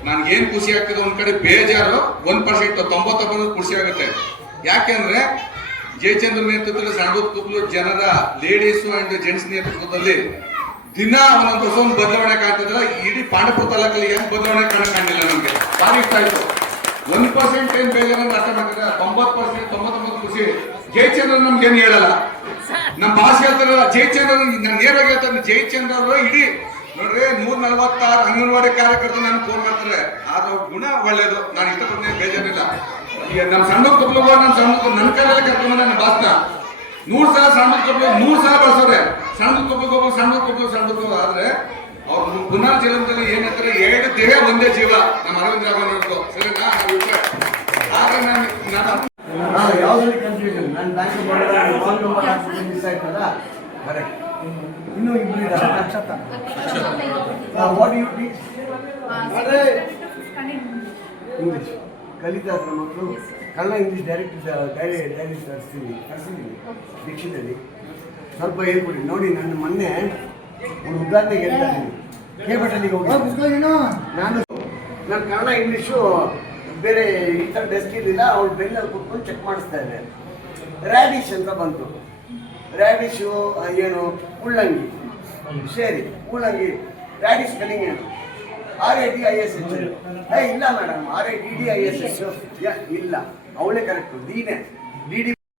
ನನ್ಗೇನ್ ಖುಷಿ ಆಗ್ತದೆ, ಒಂದ್ ಕಡೆ ಬೇಜಾರು 1%, 99 ಖುಷಿ ಆಗುತ್ತೆ. ಯಾಕೆಂದ್ರೆ ಜಯಚಂದ್ರ ನೇತೃತ್ವದಲ್ಲಿ ಸಣ್ಣಗುಪ್ಪಲು ಜನರ ಲೇಡೀಸ್ ಅಂಡ್ ಜೆಂಟ್ಸ್ ನೇತೃತ್ವದಲ್ಲಿ ದಿನ ಒಂದೊಂದು ಹೊಸ ಒಂದು ಬದಲಾವಣೆ ಕಾಣ್ತದಲ್ಲ. ಇಡೀ ಪಾಂಡಪುರ ತಾಲೂಕಲ್ಲಿ ಏನು ಬದಲಾವಣೆ ಕಾಣಿಲ್ಲ. ನಮ್ಗೆ ಭಾರಿ ಇಷ್ಟ ಆಯ್ತು. 1% ಏನ್ ಬೇಜಾರು ಅರ್ಥ ಮಾಡ್ತಾರೆ. 90%, 99 ಖುಷಿ. ಜಯಚಂದ್ರ ನಮ್ಗೇನು ಹೇಳಲ್ಲ. ನಮ್ಮ ಭಾಷೆ ಹೇಳ್ತಾರಲ್ಲ, ಜಯಚಂದ್ರ ನನ್ಗೆ ಏನಾಗ ಹೇಳ್ತಾರೆ, ಜಯಚಂದ್ರ ಅವರು ಇಡೀ ನೋಡ್ರಿ 146 ಅಂಗನವಾಡಿ ಕಾರ್ಯಕರ್ತರು ನನ್ಗೆ ಫೋನ್ ಮಾಡ್ತಾರೆ. ಆದ್ರೆ ಗುಣ ಒಳ್ಳೇದು. ನಾನು ಇಷ್ಟಪಡ್ತೀನಿ, ಬೇಜಾರಿಲ್ಲ. ನಮ್ಮ ಸಣ್ಣ ಕೊಪ್ಪಳು ನನ್ನ ಕೈಯಲ್ಲಿ ಕರ್ಕೊಂಡ್ ನನ್ನ ಭಾಷಣ 100 ಸಲ ಸಣ್ಣ ಕೊಪ್ಪಳು 100 ಸಲ ಬಳಸೋರೆ. ಸಣ್ಣ ಕೊಪ್ಪಳು ಆದ್ರೆ ಅವ್ರು ಪುನರ್ ಜೀವನದಲ್ಲಿ ಏನಂತಾರೆ, 2 ದೇಹ ಒಂದೇ ಜೀವ. ನಮ್ಮ ಅರವಿಂದ್ ರಾಘವನ್ ಸರಿನಾ? ಯಾವ್ದ್ರಲ್ಲಿ ಕನ್ಫ್ಯೂಷನ್? ನಾನು ಬ್ಯಾಂಕ್ ಮಿಸ್ ಆಯ್ತಲ್ಲ, ಕರೆಕ್ಟ್. ಇನ್ನೂ ಇಬ್ರು ಇದ್ದಾರೆ. What you teach? ಇಂಗ್ಲಿಷ್ ಕಲಿತಾ ಇದ್ರು ಮಕ್ಕಳು. ಕನ್ನಡ ಇಂಗ್ಲಿಷ್ ಡೈರೆಕ್ಟ್ ತರಿಸಿದ್ದೀನಿ ಡಿಕ್ಷನರಿ. ಸ್ವಲ್ಪ ಹೇಳ್ಕೊಡಿ. ನೋಡಿ, ನನ್ನ ಮೊನ್ನೆ ಒಂದು ಉದಾಹರಣೆಗೆ ಹೇಳ್ತಾ ಇದ್ದೀನಿ. ಕೇಬಟಲ್ಲಿಗೆ ಹೋಗಿ ನಾನು ಕನ್ನಡ ಇಂಗ್ಲೀಷು ಬೇರೆ ಈ ಥರ ಡೆಸ್ಕ್ ಇರಲಿಲ್ಲ. ಅವ್ಳು ಬೆನ್ನಲ್ಲಿ ಕೂತ್ಕೊಂಡು ಚೆಕ್ ಮಾಡಿಸ್ತಾ ಇದ್ದೆ. ರ್ಯಾಡಿಶ್ ಅಂತ ಬಂತು. ರ್ಯಾಡಿಶು ಏನು ಮುಳ್ಳಂಗಿ, ಸರಿ ಮುಳ್ಳಂಗಿ ರ್ಯಾಡಿಶ್ ಸ್ಪೆಲ್ಲಿಂಗ್ ಏನು RADISH. ಇಲ್ಲ ಮೇಡಮ್ RADDISH ಇಲ್ಲ, ಅವಳೇ ಕರೆಕ್ಟು. DD